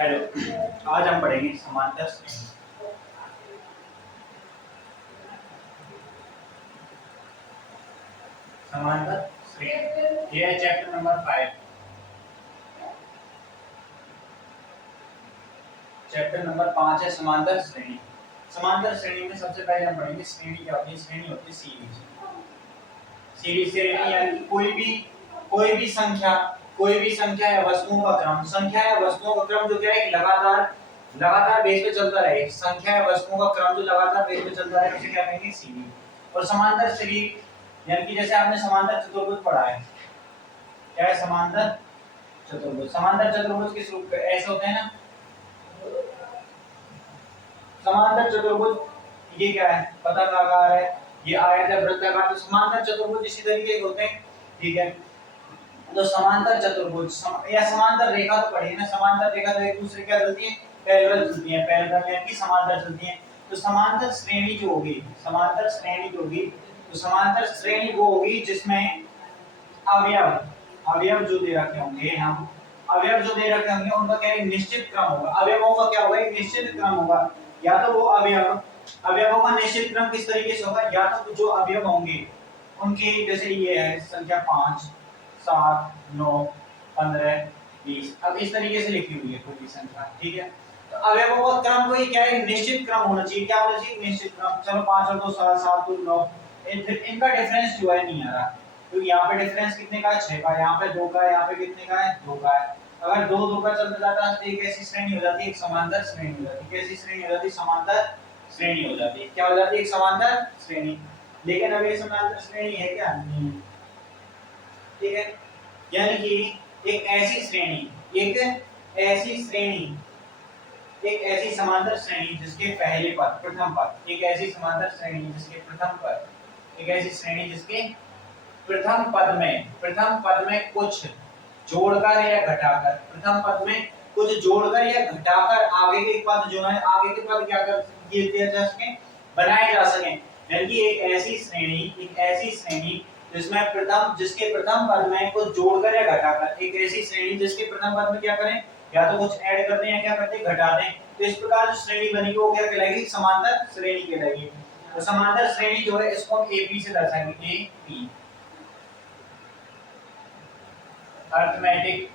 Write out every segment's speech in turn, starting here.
Hello, आज हम पढ़ेंगे समांतर श्रेणी। समांतर श्रेणी ये है चैप्टर नंबर 5। चैप्टर नंबर 5 है समांतर श्रेणी। समांतर श्रेणी में सबसे पहले हम पढ़ेंगे श्रेणी क्या होती है। श्रेणी होती है सीरीज। सीरीज श्रेणी यानी कोई भी संख्या या वस्तुओं का क्रम, संख्या या वस्तुओं का क्रम जो क्या है लगातार बेस पे चलता रहे। संख्या या वस्तुओं का क्रम जो लगातार बेस पे चलता रहे उसे क्या कहेंगे सीरीज। और समांतर श्रेणी यानी कि जैसे आपने समांतर चतुर्भुज पढ़ा है, क्या है समांतर चतुर्भुज। समांतर चतुर्भुज किस रूप में ऐसे होते हैं ना। समांतर चतुर्भुज ये क्या है, पतंगाकार है, ये आयत है, वृत्ताकार। तो समांतर चतुर्भुज इसी तरीके के होते हैं, ठीक है। तो समांतर चतुर्भुज या समांतर रेखा तो पढ़ी है ना। समांतर रेखा तो एक दूसरे क्या चलती है, पैरेलल चलती है। पैरेलल यानी कि समांतर चलती है। तो समांतर श्रेणी जो होगी, समांतर श्रेणी जो होगी, तो समांतर श्रेणी वो होगी जिसमें अवयव अवयव जो दे रखे होंगे, हम अवयव जो दे रखे होंगे उनका क्या एक निश्चित क्रम होगा। अवयवों का क्या होगा, एक निश्चित क्रम होगा। या तो वो अवयवों का निश्चित क्रम किस तरीके से होगा, या तो जो अवयव होंगे उनके जैसे ये है संख्या 5 7 9 15 20, अब इस तरीके से लिखी हुई है कोई भी संख्या, ठीक है। तो अवयवों का क्रम कोई क्या है, निश्चित क्रम होना चाहिए। क्या होना चाहिए, निश्चित क्रम। चलो 5 और 2 7, 7 2 9, इनका डिफरेंस जो है नहीं आ रहा, क्योंकि यहाँ पे डिफरेंस कितने का है, 6 का। यहाँ पे 2 का है, यहाँ पे कितने का है, 2 का है। अगर 2 2 का चलता जाता है तो एक ऐसी श्रेणी हो जाती है, एक समांतर श्रेणी हो जाती है। कैसी श्रेणी हो जाती है, समांतर श्रेणी हो जाती है। क्या हो जाती है, एक समांतर श्रेणी। लेकिन अब ये समांतर श्रेणी है क्या, नहीं, ठीक है। यानी कि एक ऐसी समांतर श्रेणी जिसके पहले पद प्रथम पद, एक ऐसी समांतर श्रेणी जिसके प्रथम पद, एक ऐसी श्रेणी जिसके प्रथम पद में कुछ जोड़कर या घटाकर, प्रथम पद में कुछ जोड़कर या घटाकर आगे के पद जो है, आगे के पद क्या कर दिए जा सके, बनाए जा सके। यानी कि एक ऐसी श्रेणी जिसके प्रथम पद में कुछ जोड़कर या घटाकर, एक ऐसी श्रेणी जिसके प्रथम पद में क्या करें, या तो कुछ ऐड करते हैं या क्या करते हैं, घटा दें। तो इस प्रकार जो श्रेणी बनेगी वो क्या कहलाएगी, समांतर श्रेणी कहलाएगी। तो समांतर श्रेणी जो है इसको हम एपी से दर्शाएंगे, एपी अरिथमेटिक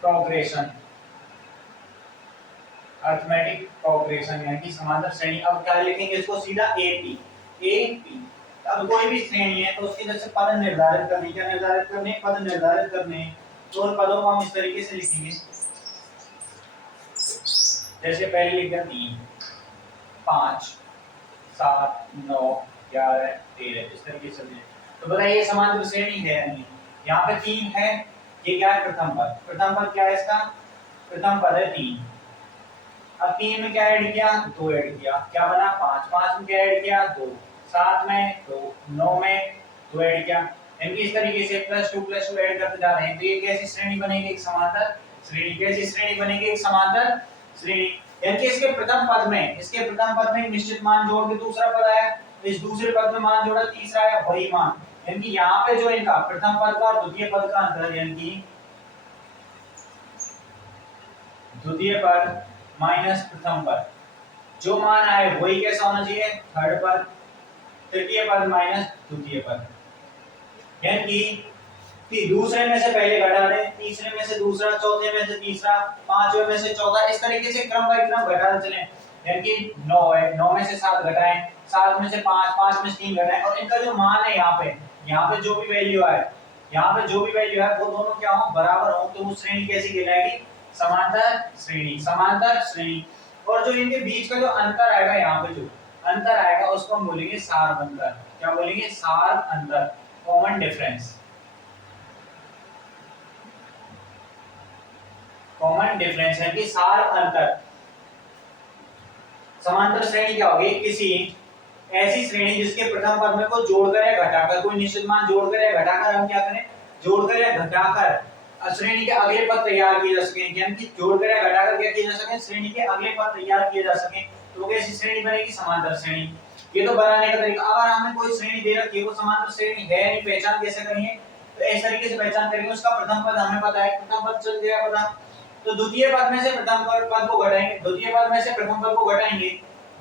प्रोग्रेशन यानी कि समांतर श्रेणी। अब क्या लिखेंगे इसको, सीधा एपी। अब कोई भी श्रेणी है तो उसके जैसे पद निर्धारित करने, क्या निर्धारित करने, पद निर्धारित करने। तो उन पदों को हम इस तरीके से लिखेंगे, जैसे पहले लिख दिया 3 5 7 9 11 13, इस तरीके से। तो बताइए समांतर श्रेणी है या नहीं। यहाँ पे 3 है, ये क्या है, प्रथम पद क्या है इसका, प्रथम पद है 3। अब 3 में क्या ऐड किया, 2 ऐड किया, क्या बना 5। 5 में क्या ऐड किया, 2। 7 में 2, 9 में 2 ऐड किया। यानी इस तरीके से +2 ऐड करते जा रहे हैं। तो ये कैसी श्रेणी बनेगी, एक समांतर श्रेणी। कैसी श्रेणी बनेगी, एक समांतर श्रेणी। यानी कि इसके प्रथम पद में निश्चित मान जोड़ के दूसरा पद आया, इस दूसरे पद में मान जोड़ा, तीसरा आया वही मान। यानी कि यहाँ पे जो इनका प्रथम पद का और द्वितीय पद का अंतर, यानी कि द्वितीय पद माइनस प्रथम पद, जो मान आए वही कैसा होना चाहिए, थर्ड पद। तृतीय पद माइनस द्वितीय पद, यानी कि दूसरे में से पहले घटा दें, तीसरे में से दूसरा, चौथे में से तीसरा, पांचवें में से चौथा, इस तरीके से क्रम बाय क्रम घटाते चलें। यानी कि 9 है, 9 में से 7 घटाएं, 7 में से 5, 5 में से 3 घटाएं, और इनका जो मान है यहाँ पे जो भी वैल्यू आए, वो दोनों क्या हो, बराबर हो। तो वो श्रेणी कैसी कहलाएगी, समांतर श्रेणी। और जो इनके बीच का जो अंतर आएगा, यहाँ पे जो अंतर आएगा उसको हम बोलेंगे सार अंतर। क्या बोलेंगे, सार अंतर, कॉमन डिफरेंस है कि सार अंतर। समांतर श्रेणी क्या होगी, किसी ऐसी श्रेणी जिसके प्रथम पद में कोई जोड़कर या घटाकर, कोई निश्चित मान जोड़कर या घटाकर, हम क्या करें, जोड़कर या घटाकर श्रेणी के अगले पद तैयार किए जा सके। यानी कि जोड़कर या घटाकर क्या किए जा सके, श्रेणी के अगले पद तैयार किए जा सके। तो कैसी श्रेणी बनेगी, समांतर श्रेणी। ये तो बनाने का तरीका। अगर हमें कोई श्रेणी दे रखी है, वो समांतर श्रेणी है नहीं, पहचान कैसे करेंगे, तो इस तरीके से पहचान करेंगे। उसका प्रथम पद हमें पता है, प्रथम पद चल गया पता, तो द्वितीय पद में से प्रथम पद को घटाएंगे, द्वितीय पद में से प्रथम पद को घटाएंगे,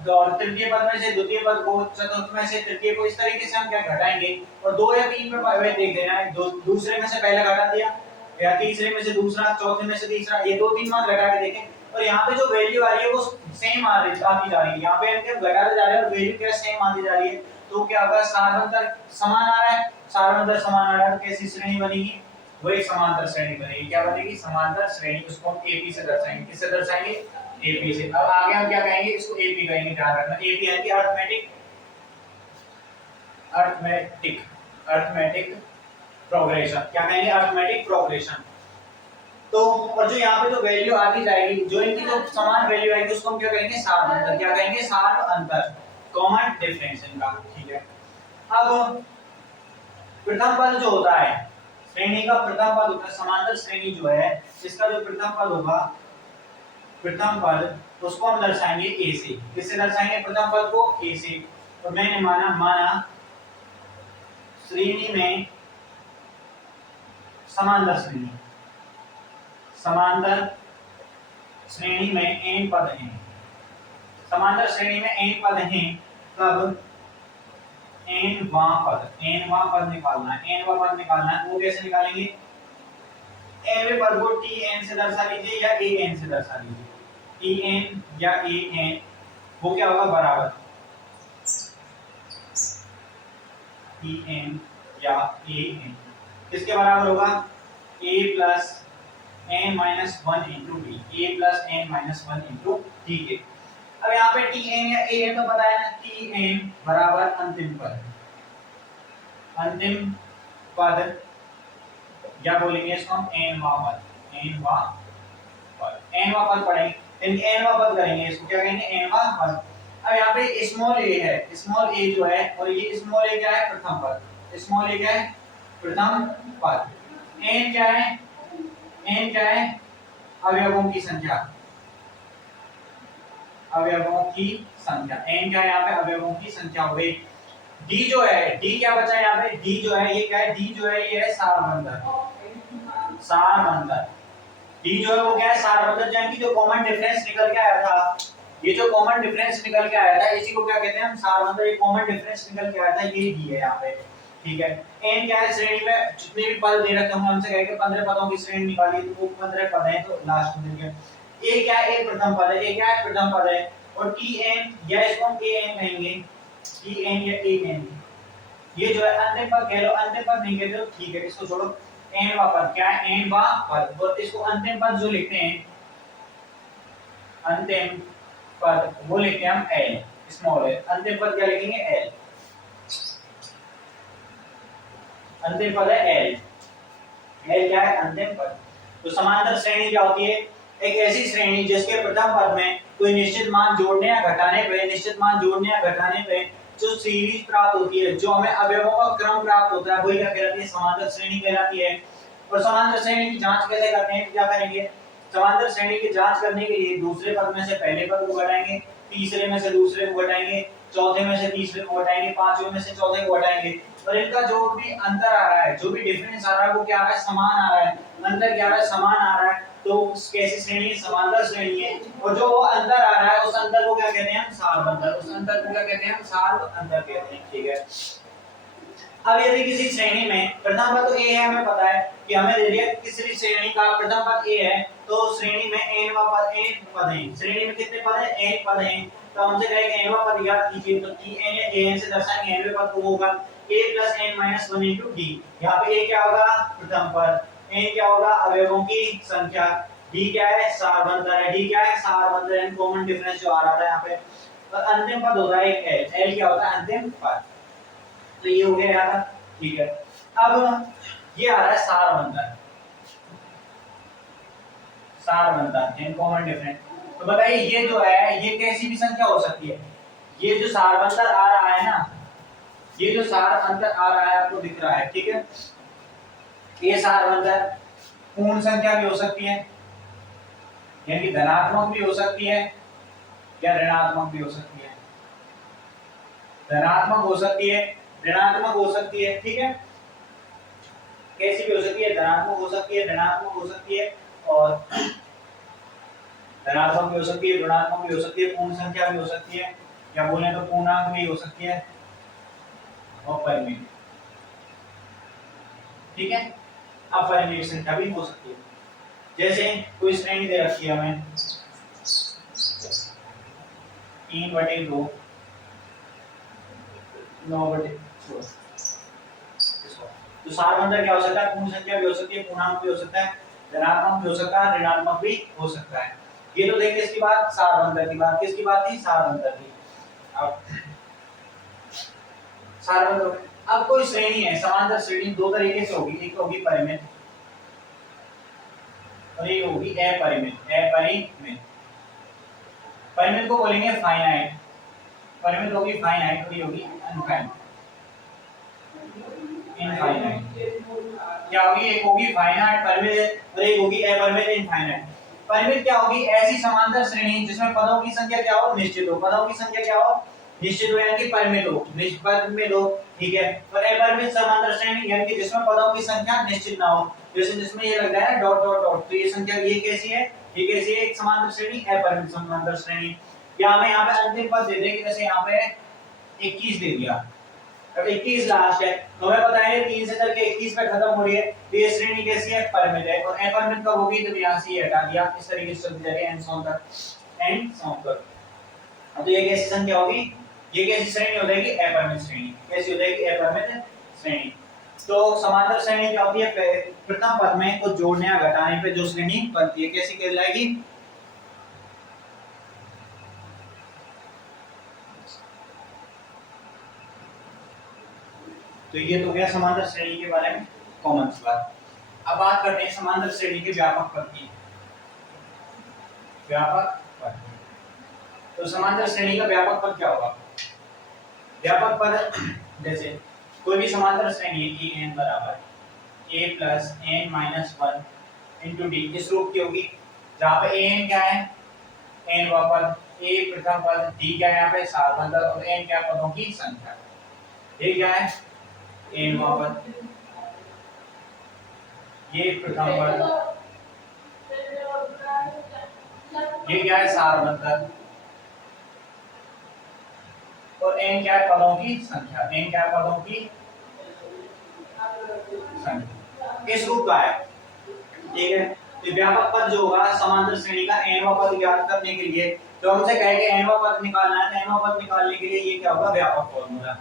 और तृतीय पद में से द्वितीय पद को, चतुर्थ में से तृतीय को, इस तरीके से हम क्या घटाएंगे। और दो या तीन में वे देख देना है, दूसरे में से पहला घटा दिया, या तीसरे में से दूसरा, चौथे में से तीसरा, ये दो तीन मान घटा के देखें। और यहाँ पे जो वैल्यू आ रही है वो सेम आती जा रही है, यहाँ पे हम क्या घटाते जा रहे हैं और वैल्यू क्या सेम आती जा रही है, तो क्या होगा, सारवंतर समान आ रहा है, सारवंतर समान आ रहा है, तो कैसी श्रेणी बनेगी, वही समांतर श्रेणी बनेगी। क्या बनेगी, समांतर श्रेणी। उसको हम एपी से दर्शाएंगे, किससे दर्शाएंगे, एपी से। अब आगे हम क्या कहेंगे, इसको एपी कहेंगे, ध्यान रखना, एपी यानी कि अरिथमेटिक अरिथमेटिक अरिथमेटिक प्रोग्रेशन, क्या कहेंगे, अरिथमेटिक प्रोग्रेशन। तो और जो यहाँ पे जो वैल्यू आती जाएगी, जो इनकी जो समान वैल्यू आएगी उसको हम क्या कहेंगे, सार अंतर, क्या कहेंगे, सार अंतर, कॉमन डिफरेंस इनका, ठीक है। अब प्रथम पद जो होता है, श्रेणी का प्रथम पद होता है, समांतर श्रेणी जो है, इसका जो प्रथम पद होगा, प्रथम पद उसको हम दर्शाएंगे ए से। किससे दर्शाएंगे प्रथम पद को, ए से। और मैंने माना श्रेणी में समांतर श्रेणी, समांतर श्रेणी में n पद हैं, समांतर श्रेणी में n पद हैं, तब nवां पद निकालना है, nवां पद निकालना है। वो कैसे निकालेंगे, nवें पद को tn से दर्शा लीजिए या an से दर्शा लीजिए, tn या an, वो क्या होगा, बराबर tn या an किसके बराबर होगा, a plus n minus 1 into D, a plus n minus 1 into D के। अब यहाँ पे tn या an तो पता है ना, tn बराबर अंतिम पद क्या बोलेंगे इसको हम, nवां पद पढ़ेंगे, nवां पद करेंगे, इसको क्या कहेंगे, nवां पद। अब यहाँ पे स्मॉल a है, स्मॉल a जो है, और ये स्मॉल a क्या है, प्रथम पद, स्मॉल a क्या है, प्रथम पद। n क्या है, n क्या है, अवयवों की संख्या, अवयवों की संख्या, n क्या है यहाँ पे, अवयवों की संख्या हो गई। d जो है, d क्या बचा है यहाँ पे, d जो है ये क्या है, d जो है ये है सारबंधक, d जो है वो क्या है, सारबंधक, यानी कि जो कॉमन डिफरेंस निकल के आया था, ये जो कॉमन डिफरेंस निकल के आया था इसी को क्या कहते हैं हम, सारबंधक। ये कॉमन डिफरेंस निकल के आया था, ये d है यहाँ पे, ठीक है। n क्या है, श्रेणी में जितने भी पद दे रखे होंगे, हमसे कहेंगे 15 पदों की श्रेणी निकालिए, तो वो 15 पद हैं, तो लास्ट में देंगे a क्या है, a प्रथम पद है, a क्या है, प्रथम पद है। और tn या इसको हम an कहेंगे, tn या an, ये जो है अंतिम पद कह लो, अंतिम पद नहीं कहते हो, ठीक है, इसको छोड़ो। nवां पद क्या है, nवां पद, और इसको अंतिम पद जो लिखते हैं, अंतिम पद वो लिखते हैं हम l, स्मॉल l, अंतिम पद क्या लिखेंगे, l, अंतिम पद है l, l क्या है, अंतिम पद। तो समांतर श्रेणी क्या होती है, एक ऐसी श्रेणी जिसके प्रथम पद में कोई निश्चित मान जोड़ने या घटाने पे जो सीरीज प्राप्त होती है, जो हमें अवयवों का क्रम प्राप्त होता है, वही क्या कहलाती है, समांतर श्रेणी कहलाती है। और समांतर श्रेणी की जांच कैसे करते हैं, क्या करेंगे, समांतर श्रेणी की जांच करने के लिए दूसरे पद में से पहले पद को घटाएंगे, तीसरे में से दूसरे को घटाएंगे, चौथे में से तीसरे को घटाएंगे, पांचवें में से चौथे को घटाएंगे, और इनका जो भी अंतर आ रहा है, जो भी डिफरेंस आ रहा है, वो क्या आ रहा है, समान आ रहा है, अंतर क्या आ रहा है, समान आ रहा है, तो कैसी श्रेणी है, समांतर श्रेणी है। और जो अंतर आ रहा है उस अंतर को क्या कहते हैं हम, सार अंतर, उस अंतर को क्या कहते हैं हम, सार अंतर कहते हैं, ठीक है। अब यदि किसी श्रेणी में प्रथम पद तो a है, हमें पता है कि हमें दे दिया किसी श्रेणी का प्रथम पद a है, तो श्रेणी में n पद है, श्रेणी में कितने पद हैं, n पद हैं, तो हमसे कहेंगे n पद याद कीजिए, तो tn या an से दर्शाएंगे, nवें पद को होगा a plus n minus 1 into d। यहाँ पे a क्या होगा, प्रथम पद, n क्या होगा, अवयवों की संख्या, d क्या है, सारबंधक है, d क्या है, सारबंधक है, कॉमन डिफरेंस जो आ रहा था यहाँ पे। और अंतिम पद होता है एक l क्या होता है, अंतिम पद। तो ये हो गया यार, ठीक है। अब ये आ रहा है सारबंधक इन कॉमन डिफरेंस। तो बताइए ये जो है ये कैसी भी संख्या हो सकती है, ये जो सारबंधक आ रहा है ना, ये जो सार अंतर आ रहा है आपको दिख रहा है, ठीक है, ये सारबंधक पूर्ण संख्या भी हो सकती है, यानी कि धनात्मक भी हो सकती है या ऋणात्मक भी हो सकती है, धनात्मक हो सकती है, ऋणात्मक हो सकती है, ठीक है, कैसी भी हो सकती है, धनात्मक हो सकती है, ऋणात्मक हो सकती है, और धनात्मक भी हो सकती है, ऋणात्मक भी हो सकती है, पूर्ण संख्या भी हो सकती है, या बोले तो पूर्णांक भी हो सकती है, और परिमित, ठीक है, अपरिमित संख्या भी हो सकती है। जैसे कोई श्रेणी दे रखी है हमें 3/2, 9/4, तो सार अंदर क्या हो सकता है, पूर्ण संख्या भी हो सकती है, पूर्णांक भी हो सकता है, धनात्मक भी हो सकता है, ऋणात्मक भी हो सकता है। ये तो देखिए इसकी बात सार अंतर की बात, किसकी बात थी, सार अंतर की। अब सार अंतर, अब कोई श्रेणी है, समांतर श्रेणी दो तरीके से होगी, एक होगी परिमित और एक होगी अपरिमित। अपरिमित, परिमित को बोलेंगे फाइनाइट, परिमित होगी फाइनाइट और ये होगी इनफाइनाइट। इनफाइनाइट क्या होगी, एक होगी फाइनाइट परिमित और एक होगी अपरिमित इनफाइनाइट। परिमित क्या होगी, ऐसी समांतर श्रेणी जिसमें पदों की संख्या क्या हो, निश्चित हो, पदों की संख्या क्या हो, निश्चित हो, यानी कि परिमित हो, परिमित हो, ठीक है। और अपरिमित समांतर श्रेणी यानी कि जिसमें पदों की संख्या निश्चित ना हो, जैसे जिसमें ये लग रहा है डॉट डॉट डॉट, तो ये संख्या ये कैसी है, ये कैसी है, एक समांतर श्रेणी, अपरिमित समांतर श्रेणी। या हमें यहाँ पे अंतिम पद दे दें, जैसे यहाँ पे 21 दे दिया, अब 21 लास्ट है, तो हमें पता है 3 से चल के 21 पे खत्म हो रही है, तो ये श्रेणी कैसी है, परिमित है। और अपरिमित कब होगी, तो यहाँ से ये हटा दिया, इस तरीके से चलती जाएगी एन सॉन तक, एन सॉन तक। अब तो ये कैसी संख्या होगी, ये कैसी श्रेणी हो जाएगी, अपरिमित श्रेणी। कैसी हो जाएगी, अपरिमित श्रेणी। तो समांतर श्रेणी क्या होती है, प्रथम पद में कुछ जोड़ने या घटाने पे जो श्रेणी बनती है, कैसी कहलाएगी, तो ये तो गया समांतर श्रेणी के बारे में कॉमन सी बात। अब बात करते हैं समांतर श्रेणी के व्यापक पद की। व्यापक पद, तो समांतर श्रेणी का व्यापक पद क्या होगा, व्यापक पद जैसे कोई भी समांतर श्रेणी है कि n बराबर a plus n minus 1 into D, इस रूप की होगी, जहाँ पे an क्या है, n वा पद, a प्रथम पद, d क्या है यहाँ पे सारबंधक, और n क्या पदों की संख्या, ये क्या है, n वा पद, ये प्रथम पद, ये क्या है सारबंधक, और n क्या है पदों की संख्या, n क्या है पदों की संख्या, इस रूप का है, ठीक है। तो व्यापक पद जो होगा समांतर श्रेणी का nवां पद ज्ञात करने के लिए, तो हमसे कहेंगे nवां पद निकालना है, तो nवां पद निकालने के लिए ये क्या होगा, व्यापक फॉर्मूला,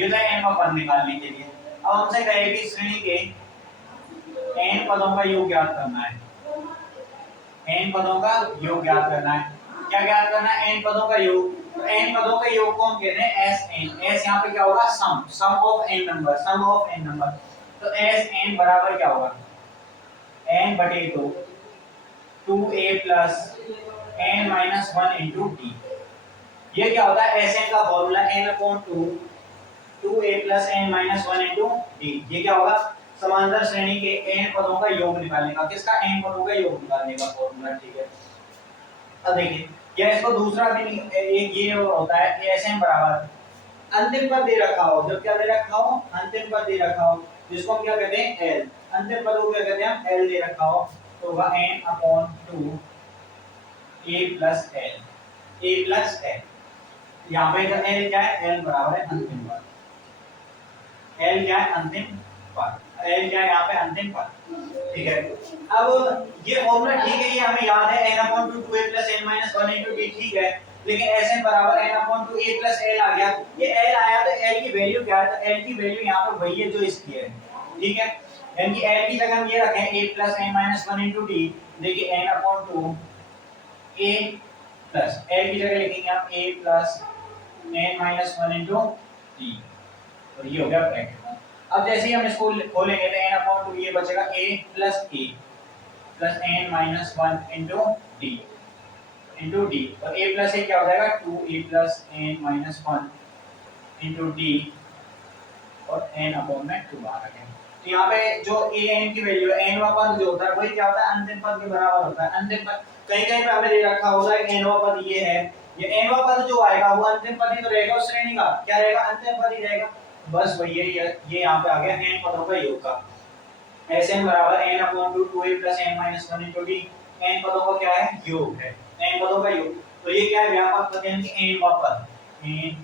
ये तो nवां पद निकालने के लिए। अब हमसे कहेंगे कि श्रेणी के n पदों का योग ज्ञात करना है, n पदों का योग ज्ञात करना है, क्या ज्ञात करना है, n पदों का योग, तो n पदों के योग को हम कहते हैं Sn, S यहाँ पे क्या होगा, sum of n number, sum of n number, तो Sn बराबर क्या होगा, n बटे 2 2a plus n minus 1 into D. ये क्या होता है, Sn का formula n upon 2 2a plus n minus 1 into D. ये क्या होगा, समांतर श्रेणी के n पदों का योग निकालने का, किसका, n पदों का योग निकालने का फॉर्मूला, ठीक है। अब देखिए, या इसको दूसरा भी एक ये होता है कि Sn बराबर अंतिम पद दे रखा हो, जब क्या दे रखा हो, अंतिम पद दे रखा हो, जिसको हम क्या कहते हैं, l, अंतिम पद को क्या कहते हैं, l दे रखा हो, तो होगा n upon 2 a plus l, a plus l। यहाँ पे जो l क्या है, l बराबर है अंतिम पद, l क्या है, अंतिम पद, l क्या है यहाँ पे, अंतिम पद, ठीक है। अब ये फॉर्मूला ठीक है, ये हमें याद है, n upon 2 2a plus n minus 1 into d, ठीक है, लेकिन Sn बराबर n upon 2 a plus l आ गया, ये l आया तो l की वैल्यू क्या है, तो l की वैल्यू यहाँ पे वही है जो इसकी है, ठीक है, यानी कि l की जगह हम ये रखें a plus n minus 1 into d, देखिए n upon 2 a plus l की जगह लिखेंगे हम a plus n minus 1 into d, और ये हो गया ब्रैकेट। अब जैसे ही हम इसको खोलेंगे तो n अपॉन 2 ये बचेगा a plus n minus 1 into D, into D, और a प्लस a क्या हो जाएगा, 2a plus n minus 1 into D, और n अपॉन में 2 आ गया। तो यहाँ पे जो a n की वैल्यू है, n वां पद जो होता है वही क्या होता है, अंतिम पद के बराबर होता है। अंतिम पद कहीं कहीं पे हमें दे रखा होगा कि n वां पद ये है, ये n वां पद जो आएगा वो अंतिम पद ही तो रहेगा उस श्रेणी का, क्या रहेगा, अंतिम पद ही रहेगा, बस वही है, ये यहाँ पे आ गया n पदों का योग का। Sn बराबर n upon 2 2a plus n minus 1 into d, n पदों का क्या है, योग है, n पदों का योग। तो ये क्या है, व्यापक पद यानी कि n वा पद, n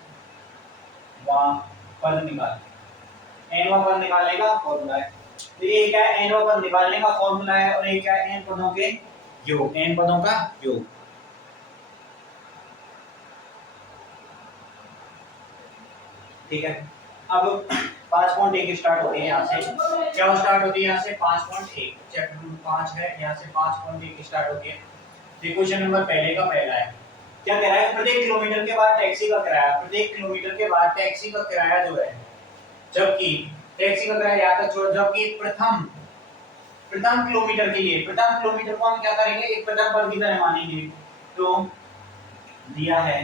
वा पद निकालने का फॉर्मूला है। तो ये क्या है, n वा पद निकालने का फॉर्मूला है, और ये क्या है, n पदों के योग, n पदों का योग। ठीक है, अब 5.1 स्टार्ट होती है यहाँ से, क्या स्टार्ट होती है यहाँ से 5.1, चैप्टर नंबर 5 है, यहाँ से 5.1 स्टार्ट होती है। देखो क्वेश्चन नंबर पहले का पहला है, क्या कह रहा है, प्रत्येक किलोमीटर के बाद टैक्सी का किराया, प्रत्येक किलोमीटर के बाद टैक्सी का किराया जो है, जबकि टैक्सी का किराया यहाँ तक छोड़, जबकि प्रथम किलोमीटर के लिए, प्रथम किलोमीटर को हम क्या करेंगे, एक प्रथम पद की तरह मानेंगे। तो दिया है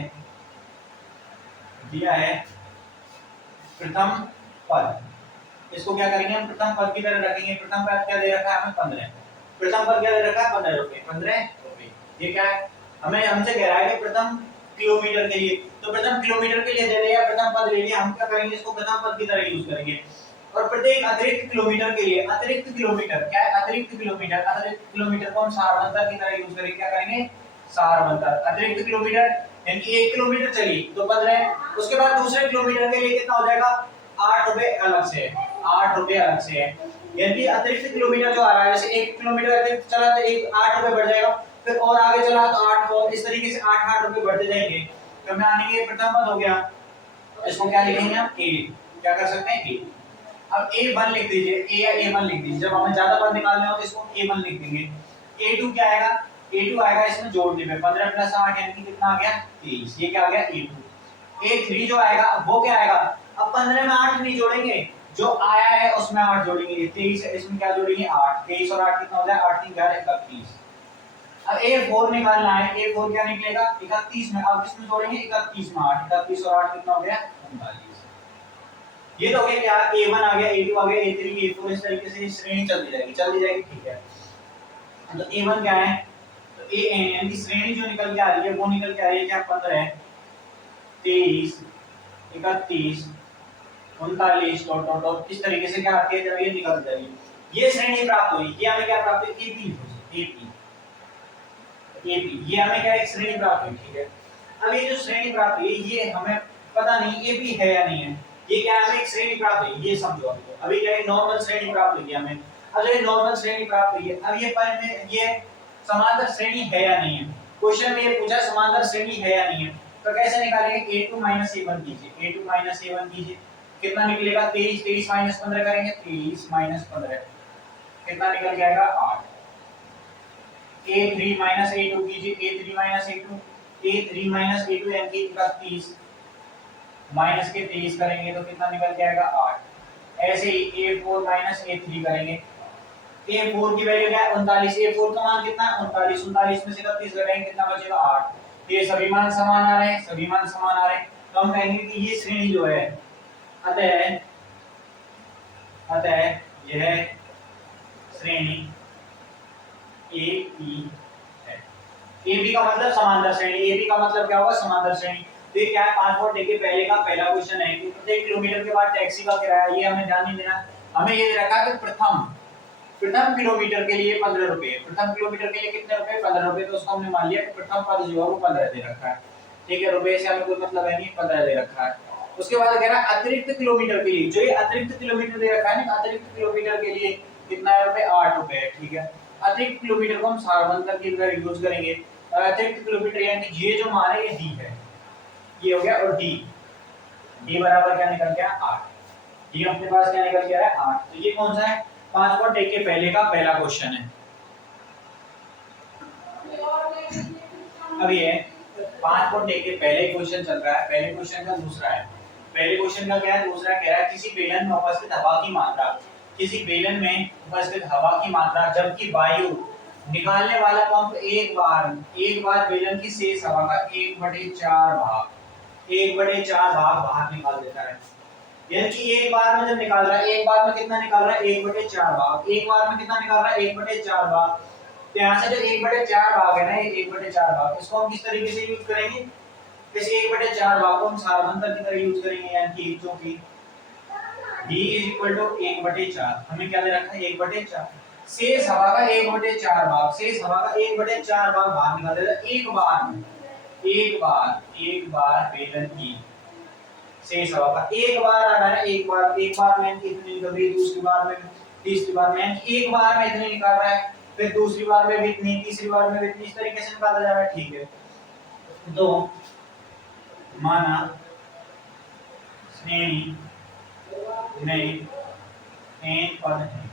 प्रथम पद, इसको क्या करेंगे हम, प्रथम पद की तरह रखेंगे। प्रथम पद क्या दे रखा है हमें, 15, प्रथम पद क्या दे रखा है, 15 रुपए, 15 रुपए। ये क्या है, हमें हमसे कह रहा है कि प्रथम किलोमीटर के लिए, तो प्रथम किलोमीटर के लिए दे दिया, प्रथम पद ले लिया, हम क्या करेंगे, इसको प्रथम पद की तरह यूज करेंगे। और प्रत्येक अतिरिक्त किलोमीटर के लिए, अतिरिक्त किलोमीटर क्या है, अतिरिक्त किलोमीटर को हम सारवंतर की तरह यूज करेंगे, क्या करेंगे, सारवंतर। अतिरिक्त किलोमीटर यानी कि 1 किलोमीटर चली तो 15, उसके बाद दूसरे किलोमीटर के लिए कितना हो जाएगा, 8 रुपए अलग से, 8 रुपए अलग से है। यानी कि अतिरिक्त किलोमीटर जो आ रहा है, जैसे 1 किलोमीटर अतिरिक्त चला तो 8 रुपए बढ़ जाएगा, फिर और आगे चला तो 8, और इस तरीके से 8 रुपए बढ़ते जाएंगे। तो हमें आने के प्रथम पद हो गया, इसको क्या लिखेंगे हम, ए, क्या कर सकते हैं, ए। अब a1 लिख दीजिए, a या a1 लिख दीजिए, जब हमें ज्यादा पद निकालने हो तो इसको a1 लिख देंगे। a2 क्या आएगा, a2 आएगा इसमें जोड़ने में 15 प्लस 8 यानी कि कितना आ गया, 23, ये क्या आ गया a2। a3 जो आएगा वो क्या आएगा, अब 15 में 8 नहीं जोड़ेंगे, जो आया है उसमें 8 जोड़ेंगे, 23 है इसमें क्या जोड़ेंगे 8, 23 और 8 कितना हो जाए, 8 3 11 31। अब a4 निकालना है, a4 क्या निकलेगा 31 में, अब किसमें जोड़ेंगे 31 में 8, 31 और 8 कितना हो गया 39। ये तो हो गया क्या, a1 आ गया, a2 आ गया, a3 a4, इस तरीके से श्रेणी चलती जाएगी, ठीक है। तो a1 क्या है, तो an यानी कि श्रेणी जो निकल के आ रही है वो निकल के आ रही है क्या, 15 23 31 39 डॉट इस तरीके से क्या आती है, जब ये निकल जाएगी ये श्रेणी प्राप्त हुई, ये हमें क्या प्राप्त हुई, एपी, ये हमें क्या एक श्रेणी प्राप्त हुई, ठीक है। अब ये जो श्रेणी प्राप्त हुई ये हमें पता नहीं एपी है या नहीं है, ये क्या हमें एक श्रेणी प्राप्त हुई, ये समझो। अभी क्या है, नॉर्मल श्रेणी प्राप्त हुई है हमें। अब ये नॉर्मल श्रेणी प्राप्त हुई है, अब ये पर में ये समांतर श्रेणी है या नहीं है, क्वेश्चन में ये पूछा समांतर श्रेणी है या नहीं है, तो कैसे निकालेंगे, a2 a1 कीजिए, a2 a1 कीजिए, कितना निकलेगा 23, 23 माइनस 15 करेंगे, 23 माइनस 15 कितना निकल जाएगा 8। a3 a2 कीजिए, a3 a2, a3 a2 यानी कि 31 माइनस के 23 करेंगे तो कितना निकल जाएगा 8। ऐसे ही a4 a3 करेंगे, a4 की वैल्यू क्या है 39, a4 का मान कितना है 39, 39 में से 31 घटाएंगे कितना बचेगा 8। ये सभी मान समान आ रहे हैं, सभी मान समान आ रहे हैं, तो हम कहेंगे कि ये श्रेणी जो है अतः यह श्रेणी एपी है। एपी का मतलब समांतर श्रेणी, एपी का मतलब क्या होगा, समांतर श्रेणी। तो ये क्या है, 5.1 के पहले का पहला क्वेश्चन है कि प्रत्येक किलोमीटर के बाद टैक्सी का किराया, ये हमें ध्यान नहीं देना, हमें ये दे रखा है कि प्रथम किलोमीटर के लिए 15 रुपए, प्रथम किलोमीटर के लिए कितने रुपए, 15 रुपए, तो उसको हमने मान लिया कि प्रथम पद जो है वो 15 दे रखा है, ठीक है, रुपए से हमें कोई मतलब है नहीं, 15 दे रखा है। उसके बाद कह रहा है अतिरिक्त किलोमीटर के लिए, जो ये अतिरिक्त किलोमीटर दे रखा है ना, अतिरिक्त किलोमीटर के लिए कितना रुपए, 8 रुपए है, ठीक है। अतिरिक्त किलोमीटर को हम सारवंतर की तरह यूज करेंगे, अतिरिक्त किलोमीटर यानी कि ये जो मान है ये डी है, ये हो गया, और डी बराबर क्या निकल गया 8, डी अपने पास क्या निकल गया है 8। तो ये कौन सा है, 5.1 के पहले का पहला क्वेश्चन है। अब ये 5.1 के पहले क्वेश्चन चल रहा है, पहले क्वेश्चन का दूसरा है। पहले क्वेश्चन का क्या है, दूसरा कह रहा है किसी बेलन में उपस्थित हवा की मात्रा, किसी बेलन में उपस्थित हवा की मात्रा जबकि वायु निकालने वाला पंप एक बार बेलन की शेष हवा का 1/4 भाग बाहर निकाल देता है। यानी कि एक बार में जब निकाल रहा है, एक बार में कितना निकाल रहा है, 1/4 भाग, एक बार में कितना निकाल रहा है 1/4 भाग। तो यहाँ से जो 1/4 भाग है ना, ये 1/4 भाग, इसको हम किस तरीके से यूज करेंगे, इस 1/4 भाग को हम सारवंतर की तरह यूज करेंगे, यानी कि जो कि d = 1/4, हमें क्या दे रखा है 1/4, शेष हवा का 1/4 भाग, शेष हवा का 1/4 भाग बाहर निकाल देता है एक बार में। एक बार बेलन की शेष हवा का एक बार आ रहा है, एक बार में इतनी निकल रही, दूसरी बार में, तीसरी बार में एक बार में इतनी निकाल रहा है, फिर दूसरी बार में भी इतनी, तीसरी बार में भी इतनी, इस तरीके से निकाला जा रहा है। ठीक है, तो माना श्रेणी में n पद है।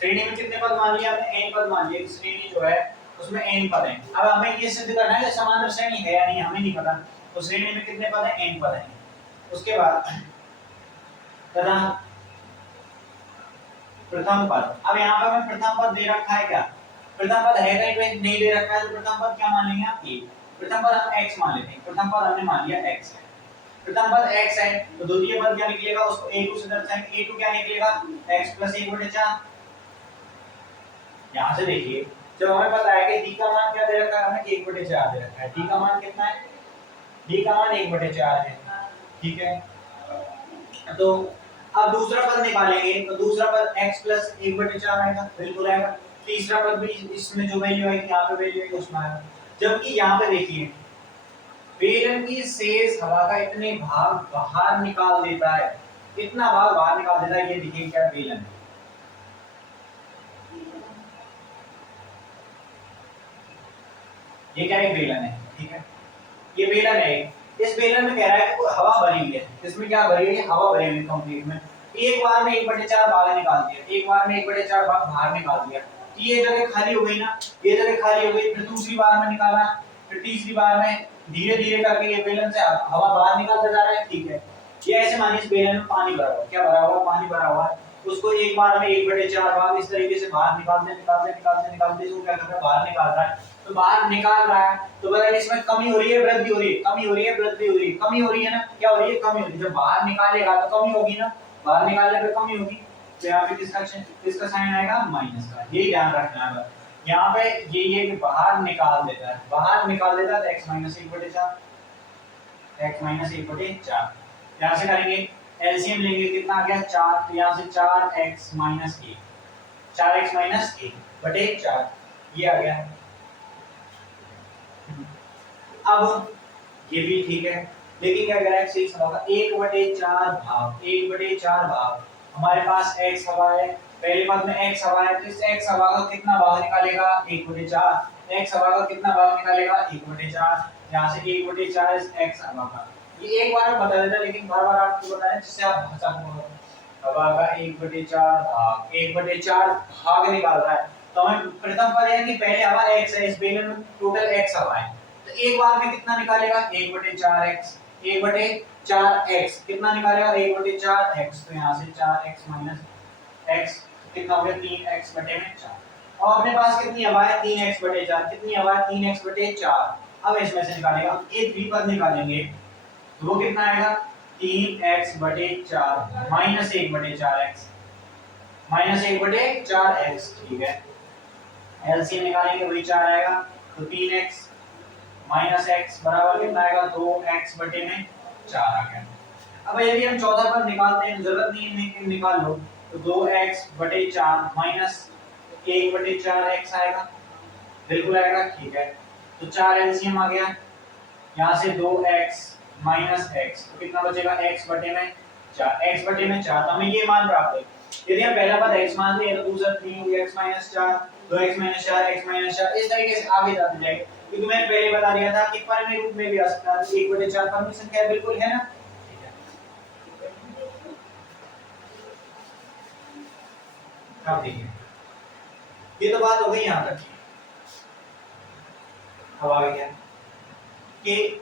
श्रेणी में कितने पद मान लिए आपने? n पद मान लिए। श्रेणी जो है उसमें n पद हैं। अब हमें ये सिद्ध करना है कि समांतर श्रेणी है या नहीं, हमें नहीं पता। तो श्रेणी में कितने पद हैं? n पद हैं। उसके बाद तथा प्रथम पद। अब यहाँ पर हमें प्रथम पद दे रखा है क्या? प्रथम पद है कहीं पे नहीं दे रखा है, तो प्रथम पद क्या मान लेंगे आप? a। प्रथम पद हम x मान लेते हैं। प्रथम पद हमने मान लिया x है। प्रथम पद x है, तो द्वितीय पद क्या निकलेगा? उसको a2 से दर्शाएंगे। a2 क्या निकलेगा? x + 1/4। यहाँ से देखिए, जब हमें पता है कि d का मान क्या दे रखा है? हमें 1/4 दे रखा है। d का मान कितना है? d का मान 1/4 है। ठीक है, तो अब दूसरा पद निकालेंगे, तो दूसरा पद x + 1/4 आएगा, बिल्कुल आएगा। तीसरा पद भी इसमें जो वैल्यू आएगी, यहाँ पे वैल्यू आएगी, उसमें आएगा। जबकि यहाँ पे देखिए, बेलन की शेष हवा का इतने भाग बाहर निकाल देता है, इतना भाग बाहर निकाल देता है। ये देखिए क्या बेलन है, ये क्या एक बेलन है। ठीक है, ये बेलन है। इस बेलन में कह रहा है कि हवा भरी हुई है। इसमें क्या भरी हुई है? हवा भरी हुई है कंप्लीट में। एक बार में 1/4 भाग निकाल दिया, एक बार में 1/4 भाग बाहर निकाल दिया, तो ये जगह खाली हो गई ना, ये जगह खाली हो गई। फिर दूसरी बार में निकाला, फिर तीसरी बार में धीरे धीरे करके ये बेलन से हवा बाहर निकालता जा रहा है। ठीक है, ये ऐसे मानिए इस बेलन में पानी भरा हुआ, क्या भरा हुआ? पानी भरा हुआ है। उसको एक बार में 1/4 भाग इस तरीके से बाहर निकालते इसको क्या कर रहा है? बाहर निकाल रहा है। तो बाहर निकाल रहा है, तो बताइए इसमें कमी हो रही है, वृद्धि हो रही है? कमी हो रही है, वृद्धि हो रही है? कमी हो रही है ना, क्या हो रही है? कमी हो रही है। जब बाहर निकालेगा तो कमी होगी ना, बाहर निकालने पे कमी होगी। तो यहाँ पे किसका साइन आएगा? माइनस का। ये ध्यान रखना है। यहाँ पे ये कि बाहर निकाल देता है, बाहर निकाल देता है, तो x - 1/4, x - 1/4। यहाँ से करेंगे एलसीएम लेंगे, कितना आ गया? 4। तो यहाँ से 4x - 1, 4x - 1/4 ये आ गया। अब ये भी ठीक है, लेकिन क्या कह रहा है? शेष हवा का 1/4 भाग, 1/4 भाग। हमारे पास x हवा है, पहले पद में x हवा है, तो इस x हवा का कितना भाग निकालेगा? 1/4। x हवा का कितना भाग निकालेगा? 1/4। यहाँ से 1/4 इस x हवा का। ये एक बार में बता देता, लेकिन बार-बार आपको बताया जिससे आप भाषा को हवा का 1/4 भाग, 1/4 भाग निकाल रहा है। तो हमें प्रथम पद है कि पहले हवा x है, इस बेलन में टोटल x हवा है, तो एक बार में कितना निकालेगा? 1/4x, 1/4x कितना निकालेगा? 1/4x। तो यहाँ से 4x - x कितना हो गया? 3x/4। और अपने पास कितनी हवा है? 3x/4। कितनी हवा है? 3x/4। अब इसमें से निकालेगा, ये द्विपद निकालेंगे, तो वो कितना आएगा? 3x/4 - 1/4x, -1/4x। ठीक है, एलसीएम निकालेंगे, वही 4 आएगा। तो 3x - x बराबर कितना आएगा? 2x/4 आ गया। अब यदि हम चौथा पद निकालते हैं, जरूरत नहीं है कि निकाल लो, तो 2x/4 - 1/4x आएगा, बिल्कुल आएगा। ठीक है, तो 4 एलसीएम आ गया। यहाँ से 2x - x, तो कितना बचेगा? x/4, x/4। तो हमें ये मान प्राप्त है। यदि हम पहला पद x मान लें, तो दूसरा 3x - 4, 2x - 4, x - 4, इस तरीके से आगे जाते जाएंगे। क्योंकि मैंने पहले बता दिया था कि परिमेय रूप में भी आ सकता है। 1/4 परिमेय संख्या बिल्कुल है ना। अब देखिए, ये तो बात हो गई यहाँ तक। अब आगे क्या कि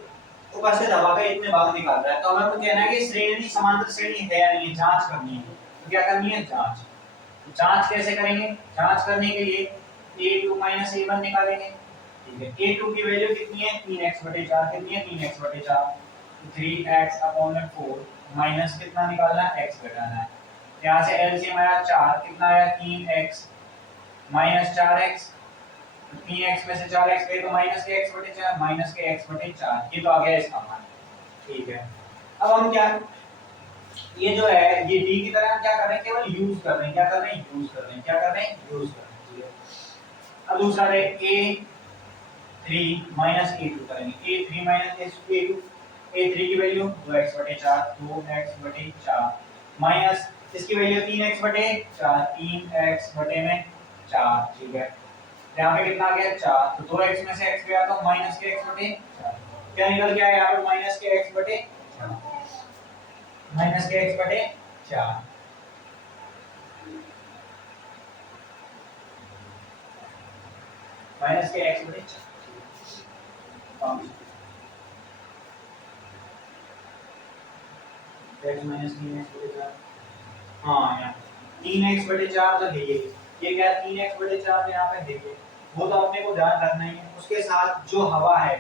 उपस्थित हवा का इतने भाग निकाल रहा है, तो हमें तो कहना है कि श्रेणी समांतर श्रेणी है या नहीं, जांच करनी है। तो क्या करनी है? जांच। तो जांच कैसे करेंगे? जांच करने के लिए a2 - a1 निकालेंगे। ठीक है, a2 की वैल्यू कितनी है? 3x/4। कितनी है? 3x/4। तो 3x/4 माइनस कितना निकालना है? x घटाना है। यहाँ से एलसीएम आया 4, कितना आया? 3x - 4x। 3x में से 4x गए तो माइनस के x/4, माइनस के x/4। ये तो आ गया इसका मान। ठीक है, अब हम क्या ये जो है ये डी की तरह हम क्या कर रहे हैं, केवल यूज कर रहे हैं, क्या कर रहे हैं, यूज कर रहे हैं, क्या कर रहे हैं, यूज कर रहे हैं। अब दूसरा है a3 माइनस a2 करेंगे, a3 माइनस a2, a3 की वैल्यू 2x बटे 4, 2x बटे 4 माइनस इसकी वैल्यू 3x बटे 4, 3x बटे में 4, ठीक है। यहाँ पे कितना आ गया 4, तो 2x में से x गया तो माइनस के x बटे 4, क्या निकल गया यहाँ पर माइनस के x बटे 4, माइनस के x बटे 4, माइनस के x बटे 4, x माइनस 3x बटे 4, हाँ यहाँ 3x बटे 4 तो है ये क्या 3x बटे 4 तो यहाँ पे है ये, वो तो अपने को ध्यान रखना ही है। उसके साथ जो हवा है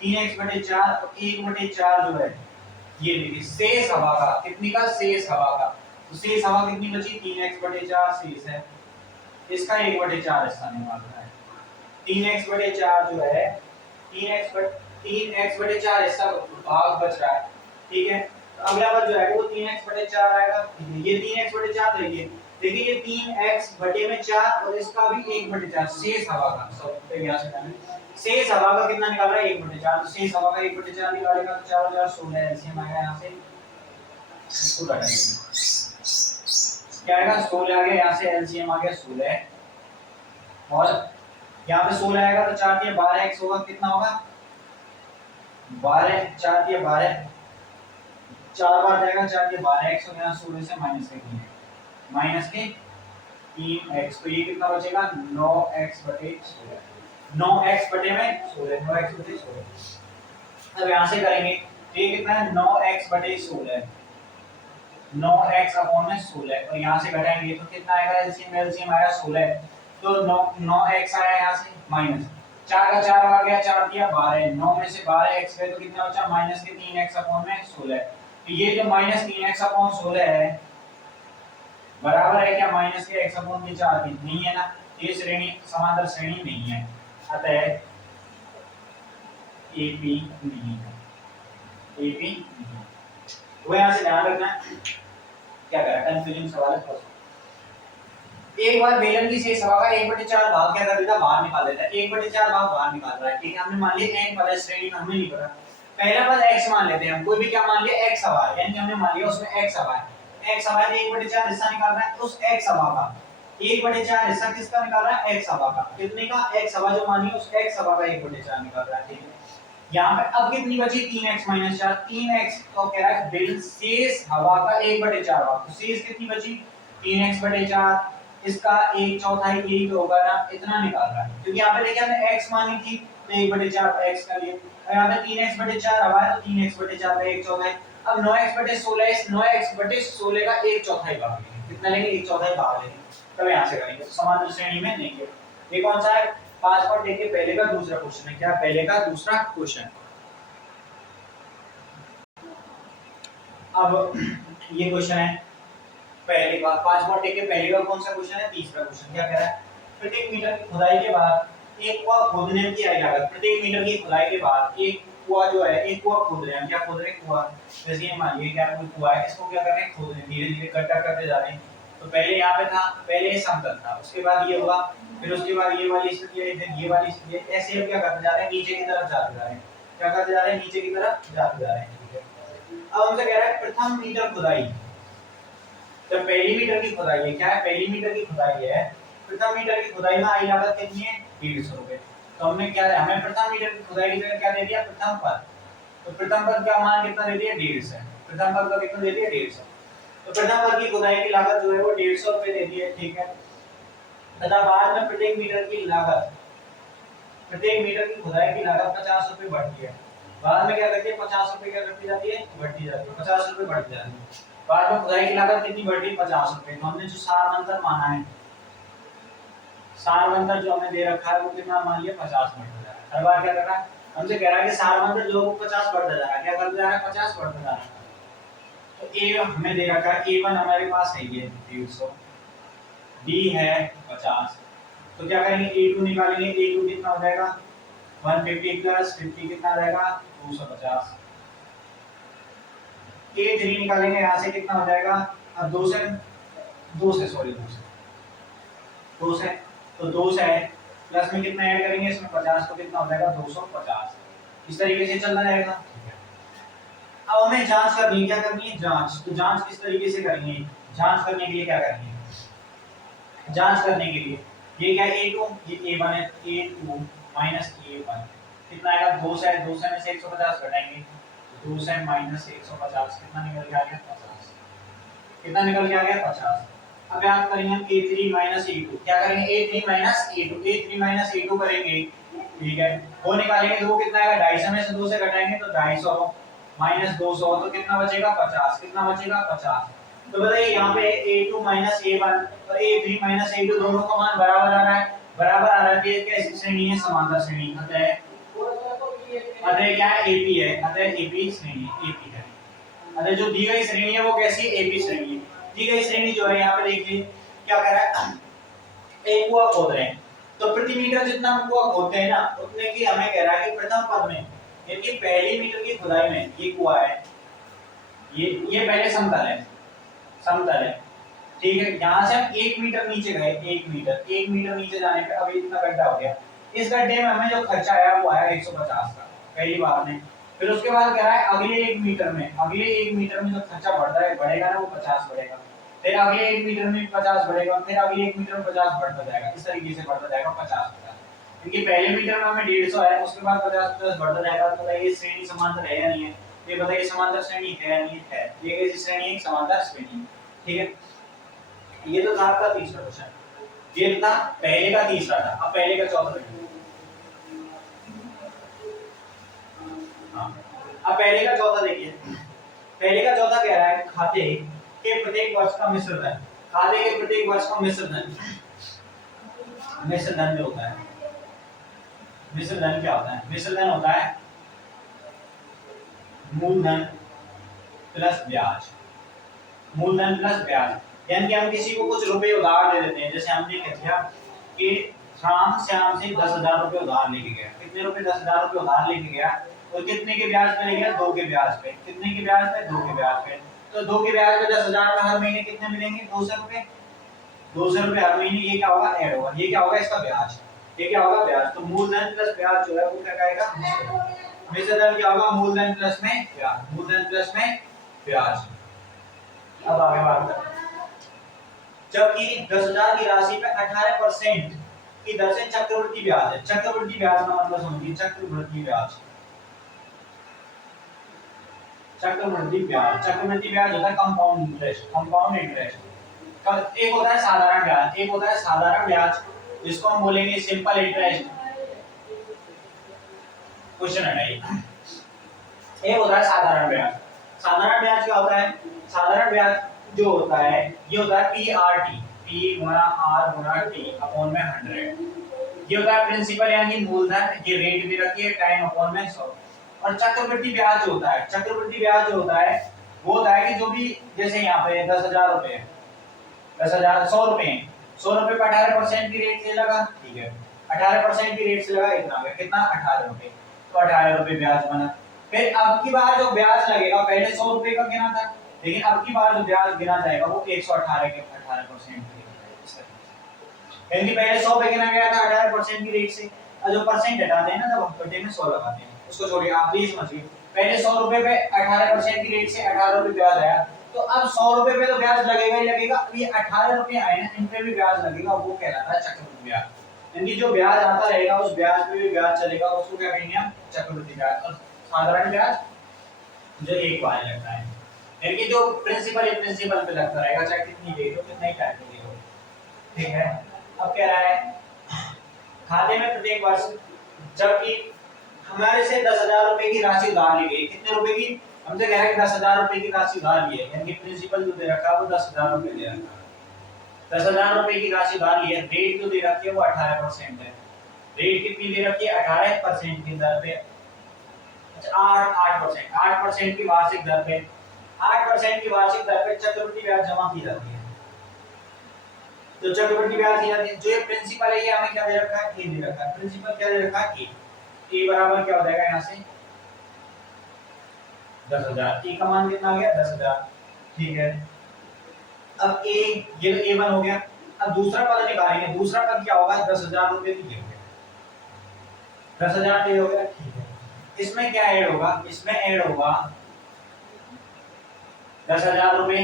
3x बटे 4 और 1 बटे 4 जो है ये देखिए शेष हवा का, कितनी का, शेष हवा का, तो शेष हवा कितनी बची, 3x बटे 4 शेष है, इसका 1 बटे 4 हिस्सा निकालना है। 3x बटे 4 जो है 3x बटे 4 हिस्सा भाग बच रहा है, ठीक है। तो अगला बार जो है वो 3x बटे 4 आएगा, ये 3x बटे 4 देखिए, देखिए ये 3x बटे में 4 और इसका भी 1 बटे 4 शेष हवा का, सब यहाँ से शेष हवा का कितना निकाल रहा है 1 बटे 4, तो शेष हवा का 1 बटे 4 निकालेगा तो 4 और 4 16 एलसीएम आएगा, यहाँ से इसको काटेंगे क्या आएगा 16 आ गया, यहाँ से एलसीएम आ गया 16 और यहाँ पे 16 आएगा तो 4 दिया 12x होगा, कितना होगा 12, 4 दिया 12, 4 बार जाएगा 4 दिया 12x और यहाँ 16 से माइनस के 3 माइनस के 3x, तो ये कितना बचेगा 9x बटे 16, 9x बटे में 16, 9x बटे 16। अब यहाँ से करेंगे तो ये कितना है 9x बटे 16, 9x अपॉन में 16 और यहाँ से घटाएंगे तो कितना आएगा, एलसीएम एलसीएम आएगा 16, तो 9x आया यहाँ से माइनस 4 का 4 आ गया, 4 दिया 12, 9 में से 12x गए तो कितना बचा माइनस के 3x अपॉन में 16। तो ये जो माइनस 3x अपॉन 16 है बराबर है क्या माइनस के x अपॉन में 4 की, नहीं है ना, ये श्रेणी समांतर श्रेणी नहीं है, अतः AP नहीं है, AP नहीं। वो यहाँ से ध्यान रखना क्या करा, कंफ्यूजिंग सवाल है। एक बार बेलन की शेष हवा का 1/4 भाग क्या कर देता, बाहर निकाल देता है, 1/4 भाग बाहर निकाल रहा है, ठीक है। हमने मान लिया n पद श्रेणी में, हमें नहीं पता, पहला पद x मान लेते हैं हम, कोई भी क्या मान लिया x हवा है, यानी कि हमने मान लिया उसमें x हवा है, x हवा है तो 1/4 हिस्सा निकाल रहा है, तो उस x हवा का 1/4 हिस्सा किसका निकाल रहा है, x हवा का, कितने का, x हवा जो मानी उस x हवा का 1/4 निकाल रहा है, ठीक है। यहाँ पे अब कितनी बची 3x - 4, 3x तो कह रहा है बिल शेष हवा का 1/4 भाग, तो शेष कितनी बची 3x/4, इसका 1/4 यही तो होगा ना, इतना निकाल रहा है, क्योंकि यहाँ पे देखिए हमने x मानी थी तो 1/4 पे x कर लिए, और यहाँ पे 3x/4 हवा है तो 3x/4 पे 1/4, अब 9x/16 इस 9x/16 का 1/4 भाग लेंगे, कितना लेंगे 1/4 भाग लेंगे, तब यहाँ से करेंगे, तो समांतर श्रेणी में नहीं है। ये कौन सा है 5 देखिए पहले का दूसरा क्वेश्चन है, क्या पहले का दूसरा क्वेश्चन। अब ये क्वेश्चन है पहले का 5 के पहले का कौन सा क्वेश्चन है, तीसरा क्वेश्चन, क्या कह रहा है प्रत्येक मीटर की खुदाई के बाद एक कुआं खोदने की आई लागत, प्रत्येक मीटर की खुदाई के बाद एक कुआं जो है, एक कुआं खोद रहे हैं, क्या खोद रहे हैं कुआं, जैसे ये मान लीजिए क्या कोई कुआं है, इसको क्या कर रहे हैं खोद रहे हैं, धीरे धीरे गड्ढा करते जा रहे हैं, तो पहले यहाँ पे था, पहले ये समतल था, उसके बाद ये हुआ, फिर उसके बाद ये वाली स्थिति है, फिर ये वाली स्थिति है, ऐसे हम क्या करते जा रहे हैं नीचे की तरफ जाते जा रहे हैं, क्या करते जा रहे हैं नीचे की तरफ जाते जा रहे हैं, ठीक है। अब हमसे कह रहा है प्रथम मीटर खुदाई, तो पहली मीटर की खुदाई है, क्या है पहली मीटर की खुदाई है, प्रथम मीटर की खुदाई में आई लागत कितनी है 150 रुपए, तो हमने क्या हमें प्रथम मीटर की खुदाई की जगह क्या दे दिया प्रथम पद, तो प्रथम पद का मान कितना दे दिया 150, प्रथम पद का कितना दे दिया 150, तो प्रथम पद की खुदाई की लागत जो है वो 150 रुपए दे दी है, ठीक है। तथा बाद में प्रत्येक मीटर की लागत, प्रत्येक मीटर की खुदाई की लागत 50 रुपए बढ़ती है, बाद में क्या करती है 50 रुपए क्या करती जाती है बढ़ती जाती है, 50 रुपए बढ़ती जाती है, बाद में खुदाई की लागत कितनी बढ़ रही है 50 रुपए, तो हमने जो सारवंतर माना है, सारवंतर जो हमें दे रखा है वो कितना मान लिया 50 बढ़ता जा रहा है, हर बार क्या कर रहा है हमसे कह रहा है कि सारवंतर जो 50 बढ़ता जा रहा है, क्या करता जा रहा है 50 बढ़ता जा रहा है, तो ए हमें दे रखा है A1 हमारे पास है ये 150, D है 50, तो क्या करेंगे A2 निकालेंगे, A2 कितना हो जाएगा 150 प्लस 50 कितना रहेगा 250, A3 निकालेंगे यहाँ से कितना हो जाएगा, अब दो से सॉरी दो से तो 2 से है प्लस में कितना ऐड करेंगे इसमें 50 तो कितना हो जाएगा 250। इस तरीके से चलना रहेगा। अब हमें जांच करनी है, क्या करनी है जांच। तो जांच किस तरीके से करेंगे, जांच करने के लिए क्या करेंगे, जांच करने के लिए ये क्या a2 ये a1 है, a2 माइनस a1 कितना आएगा 2 से 2 से में से 150 घटाएंगे 2 से माइनस 150 कितना निकल के आ गया 50। कितना निकल के आ गया 50। अब याद करेंगे हम a3 माइनस a2 क्या करेंगे a3 minus a2 a3 minus a2 करेंगे ठीक है। वो निकालेंगे तो वो कितना आएगा 250 में से 2 से घटाएंगे तो 250 माइनस 200 तो कितना बचेगा 50। कितना बचेगा 50। तो बताइए यहाँ पे a2 माइनस a1 और a3 माइनस a2 दोनों का मान बराबर आ रहा है, बराबर आ रहा है। तो ये कैसी श्रेणी है, समांतर श्रेणी। अतः क्या है AP है, अतः AP श्रेणी AP है। अतः जो दी गई श्रेणी है वो कैसी है AP श्रेणी है। दी गई श्रेणी जो है यहाँ पे देखिए क्या कर रहा है, एक कुआं खोद रहे हैं तो प्रति मीटर जितना हम कुआं खोदते हैं ना उतने की हमें कह रहा है कि प्रथम पद में यानी पहली मीटर की खुदाई में ये कुआं है, ये पहले समतल है, समतल है ठीक है। यहाँ से हम 1 मीटर नीचे गए, 1 मीटर नीचे जाने पे अब इतना गड्ढा हो गया। इस गड्ढे में हमें जो खर्चा आया वो आया 150 का, पहली बात में। फिर उसके बाद कह रहा है अगले 1 मीटर में, अगले 1 मीटर में जो खर्चा बढ़ता है बढ़ेगा ना वो 50 बढ़ेगा, फिर अगले 1 मीटर में 50 बढ़ेगा, फिर अगले 1 मीटर में 50 बढ़ता जाएगा। इस तरीके से बढ़ता जाएगा 50 क्योंकि पहले मीटर में हमें 150 है, उसके बाद 50 बढ़ता जाएगा। तो ये श्रेणी समांतर है या नहीं है, ये बताइए समांतर श्रेणी है या नहीं है। ये कैसी श्रेणी है, समांतर श्रेणी ठीक है। ये तो था आपका तीसरा क्वेश्चन, ये था पहले का तीसरा था। अब पहले का चौथा देखिए। हाँ अब पहले का चौथा देखिए। पहले का चौथा कह रहा है खाते के प्रत्येक वर्ष का मिश्र धन, खाते के प्रत्येक वर्ष का मिश्र धन, मिश्र धन जो होता है, मिश्र धन क्या होता है, मिश्र धन होता है मूलधन प्लस ब्याज, मूलधन प्लस ब्याज। यानी कि हम किसी को कुछ रुपए उधार दे देते हैं, जैसे हमने कह दिया कि राम श्याम से 10,000 रुपए उधार लेके गया। कितने रुपए, 10,000 रुपए उधार लेके गया और कितने के ब्याज पे ले गया, 2 के ब्याज पे। कितने के ब्याज पे, 2 के ब्याज पे। तो 2 के ब्याज पे 10,000 में हर महीने कितने मिलेंगे, 200 रुपए, 200 रुपए हर महीने। ये क्या होगा, ऐड होगा। ये क्या होगा, इसका ब्याज। ये क्या होगा, ब्याज। तो मूलधन प्लस ब्याज जो है वो क्या कहेगा, मिश्र धन क्या होगा, मूलधन प्लस में ब्याज, मूलधन प्लस में ब्याज। अब आगे बात करते हैं। जबकि 10,000 की राशि पे 18% की दर से चक्रवृद्धि ब्याज है। चक्रवृद्धि ब्याज का मतलब समझिए, चक्रवृद्धि ब्याज, चक्रवृद्धि ब्याज, चक्रवृद्धि ब्याज होता है कंपाउंड इंटरेस्ट, कंपाउंड इंटरेस्ट। एक होता है साधारण ब्याज, एक होता है साधारण ब्याज जिसको हम बोलेंगे सिंपल इंटरेस्ट। क्वेश्चन हटाइए। एक होता है साधारण ब्याज। साधारण ब्याज क्या होता है, साधारण ब्याज जो होता है ये होता है PRT, P गुणा R गुणा T अपॉन में 100। ये होता है प्रिंसिपल यानी मूलधन, ये रेट भी रखी है, टाइम अपॉन में 100। और चक्रवृद्धि ब्याज जो होता है, चक्रवृद्धि ब्याज जो होता है वो होता है कि जो भी, जैसे यहाँ पे 10,000 रुपए, 10,000 100 रुपए, 100 रुपए पे 18% की रेट से लगा, ठीक है 18% की रेट से लगा, इतना आ गया कितना, 18 रुपए। तो 18 रुपए ब्याज बना। फिर अब की बार जो ब्याज लगेगा, पहले 100 रुपए का गिना था, लेकिन अब की बार जो ब्याज गिना जाएगा वो 118 के 18% यानी पहले 100 पे गिना गया था 18% की रेट से। और जो परसेंट हटाते हैं ना जब हम बटे में 100 लगाते हैं, उसको छोड़िए आप प्लीज समझिए। पहले 100 रुपए पे 18% की रेट से 18 रुपए ब्याज आया, तो अब 100 रुपए पे तो ब्याज लगेगा ही लगेगा। अब ये 18 रुपए आए ना, इन पे भी ब्याज लगेगा, वो कहलाता है चक्रवृद्धि ब्याज। यानी जो ब्याज आता रहेगा उस ब्याज पे भी ब्याज चलेगा, उसको क्या कहेंगे हम, चक्रवृद्धि ब्याज। और साधारण ब्याज जो एक बार लगता है, यानी जो प्रिंसिपल है प्रिंसिपल पे लगता रहेगा, चाहे कितनी रेट हो, कितना ही टाइम के हो, ठीक है। अब कह रहा है खाते में प्रत्येक वर्ष, जबकि हमारे से 10,000 रुपए की राशि उधार ली गई, कितने रुपए की, हमसे कह रहा है 10,000 रुपए की राशि उधार ली है, यानी प्रिंसिपल जो दे रखा है वो 10,000 रुपए दे रखा है। 10,000 रुपए की राशि उधार ली है, रेट जो दे रखी है वो 18% है। रेट कितनी दे रखी है, 18% की दर पे, अच्छा 8%, 8% की वार्षिक दर पे, 8% की वार्षिक दर पे चक्रवृद्धि ब्याज जमा की जाती है। तो चक्रवृद्धि ब्याज की जाती है। जो ये प्रिंसिपल है ये हमें क्या दे रखा है, ए दे रखा है। प्रिंसिपल क्या दे रखा है, ए बराबर क्या हो जाएगा यहाँ से 10,000, ए का मान कितना आ गया 10,000, ठीक है। अब ए, ये A1 हो गया। अब दूसरा पद निकालेंगे, दूसरा पद क्या होगा 10,000 रुपए भी हो गया, 10,000 पे हो गया, ठीक है। इसमें क्या ऐड होगा, इसमें ऐड होगा 10,000 रुपए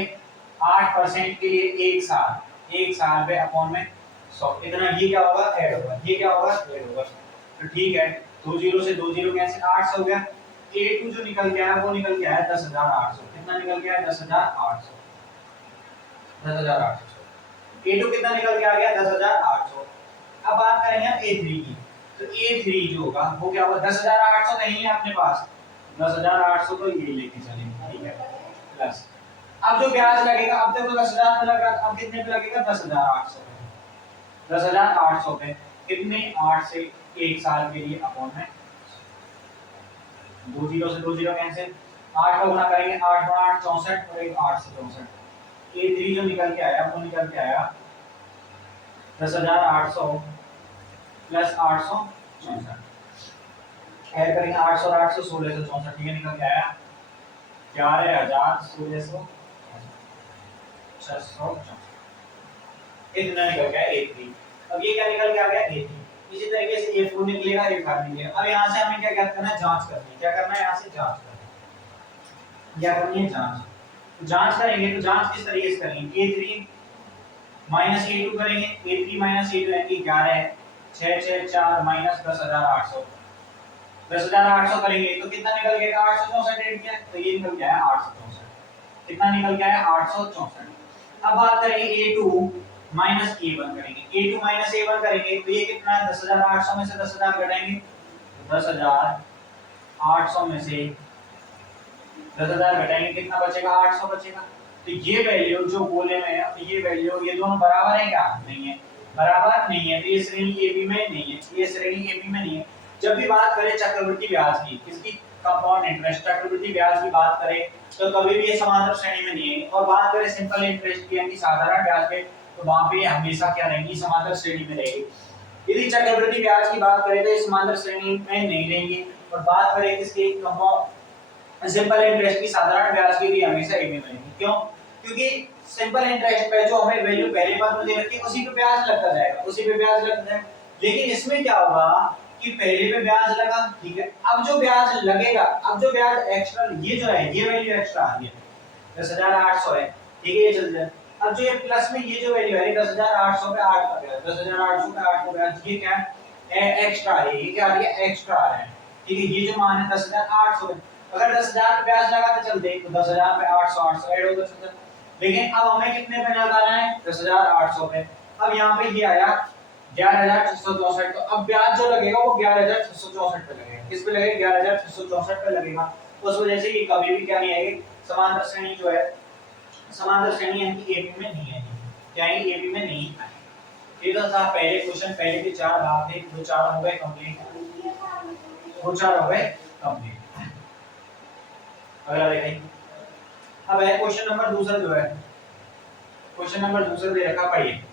8% के लिए एक साल पे अपॉन में 100, इतना ये क्या होगा ऐड होगा, ये क्या होगा ऐड होगा। तो ठीक है, 2 जीरो से 2 जीरो कैंसिल, 800 हो गया। A2 जो निकल गया है वो निकल गया है 10,800, कितना निकल गया है 10,800, 10,800। A2 कितना निकल के आ गया 10,800। अब बात करेंगे हम A3 की, तो A3 जो होगा वो क्या होगा, 10,800 नहीं है अपने पास, 10,800 तो ये लेके चलेंगे, ठीक है, प्लस अब जो ब्याज लगेगा, अब देखो 10,000 पे लगा, अब कितने पे लगेगा 10,800 पे, 10,800 पे कितने 8 से 1 साल के लिए अपॉन में 2 जीरो से 2 जीरो कैंसिल, 8 का गुणा करेंगे, 8 गुणा 8 64 और 1 8 से 64। A3 जो निकल के आया वो निकल के आया 10,800 प्लस 864, ऐड करेंगे 800 और 800 1664, ये निकल के आया 11,1664, इतना निकल गया A3। अब ये क्या निकल के आ गया A3। इसी तरीके से A4 निकलेगा, A5 निकलेगा। अब यहाँ से हमें क्या करना है, जांच करनी है, क्या करना है, यहाँ से जांच करनी है, क्या करनी है, जांच। तो जांच करेंगे, तो जांच किस तरीके से करेंगे, A3 माइनस A2 करेंगे, A3 माइनस A2 यानी 11 6 6 4 माइनस 10,800, 10,800 करेंगे तो कितना निकल गया 864 ऐड किया तो ये निकल गया है 864, कितना निकल गया है 864। अब बात करेंगे A2 माइनस A1 करेंगे, A2 माइनस A1 करेंगे तो ये कितना है 10,800 में से 10,000 घटाएंगे तो 10,800 में से 10,000 घटाएंगे कितना बचेगा 800 बचेगा। तो ये वैल्यू जो बोले में है, ये वैल्यू ये दोनों बराबर है क्या, नहीं है, बराबर नहीं है, तो ये श्रेणी AB में नहीं है, ये श्रेणी AB में नहीं है। जब भी बात करें चक्रवृद्धि ब्याज की, किसकी, कंपाउंड इंटरेस्ट, चक्रवृद्धि ब्याज की बात करें तो कभी भी ये समांतर श्रेणी में नहीं है। और बात करें सिंपल इंटरेस्ट की यानी साधारण ब्याज पे, तो वहां पे हमेशा क्या रहेंगी, समांतर श्रेणी में रहेगी। यदि चक्रवृद्धि ब्याज की बात करें तो ये समांतर श्रेणी में नहीं रहेंगी। और बात करें किसकी, कंपाउंड सिंपल इंटरेस्ट की, साधारण ब्याज की भी हमेशा AB में रहेगी। क्यों, क्योंकि सिंपल इंटरेस्ट पे जो हमें वैल्यू पहले पद में दे रखी है उसी पे ब्याज लगता जाएगा, उसी पे ब्याज लगता जाएगा। लेकिन इसमें क्या होगा कि पहले पे ब्याज लगा, ठीक है, अब जो ब्याज लगेगा, अब जो ब्याज एक्स्ट्रा, ये जो है ये वैल्यू एक्स्ट्रा आ रही है 10,800 है, ठीक है, ये चल जाए। अब जो ये प्लस में ये जो वैल्यू है 10,800 पे 8 का ब्याज, 10,800 पे 8 का ब्याज, ये क्या है एक्स्ट्रा है, ये क्या आ रही है एक्स्ट्रा आ रहा है, ठीक है। ये जो मान है 10,800, अगर 10,000 पे ब्याज लगाते चलते तो 10,000 पे 800 800 ऐड होता चलता, लेकिन अब हमें कितने पे लगाना है 10,800 पे। अब यहाँ पे ये आया 11,664, तो अब ब्याज जो लगेगा वो 11,664 पे लगेगा, किस पे लगेगा 11,664 पे लगेगा। उस वजह से ये कभी भी क्या नहीं आएगी, समांतर श्रेणी जो है, समांतर श्रेणी यानी कि AB में नहीं आएगी, क्या है AB में नहीं आएगी। ये तो था पहले क्वेश्चन, पहले के 4 भाग थे, वो 4 हो गए कंप्लीट, वो 4 हो गए कंप्लीट। अगला देखें, अब है क्वेश्चन नंबर दूसरा जो है, क्वेश्चन नंबर दूसरा दे रखा, पढ़िए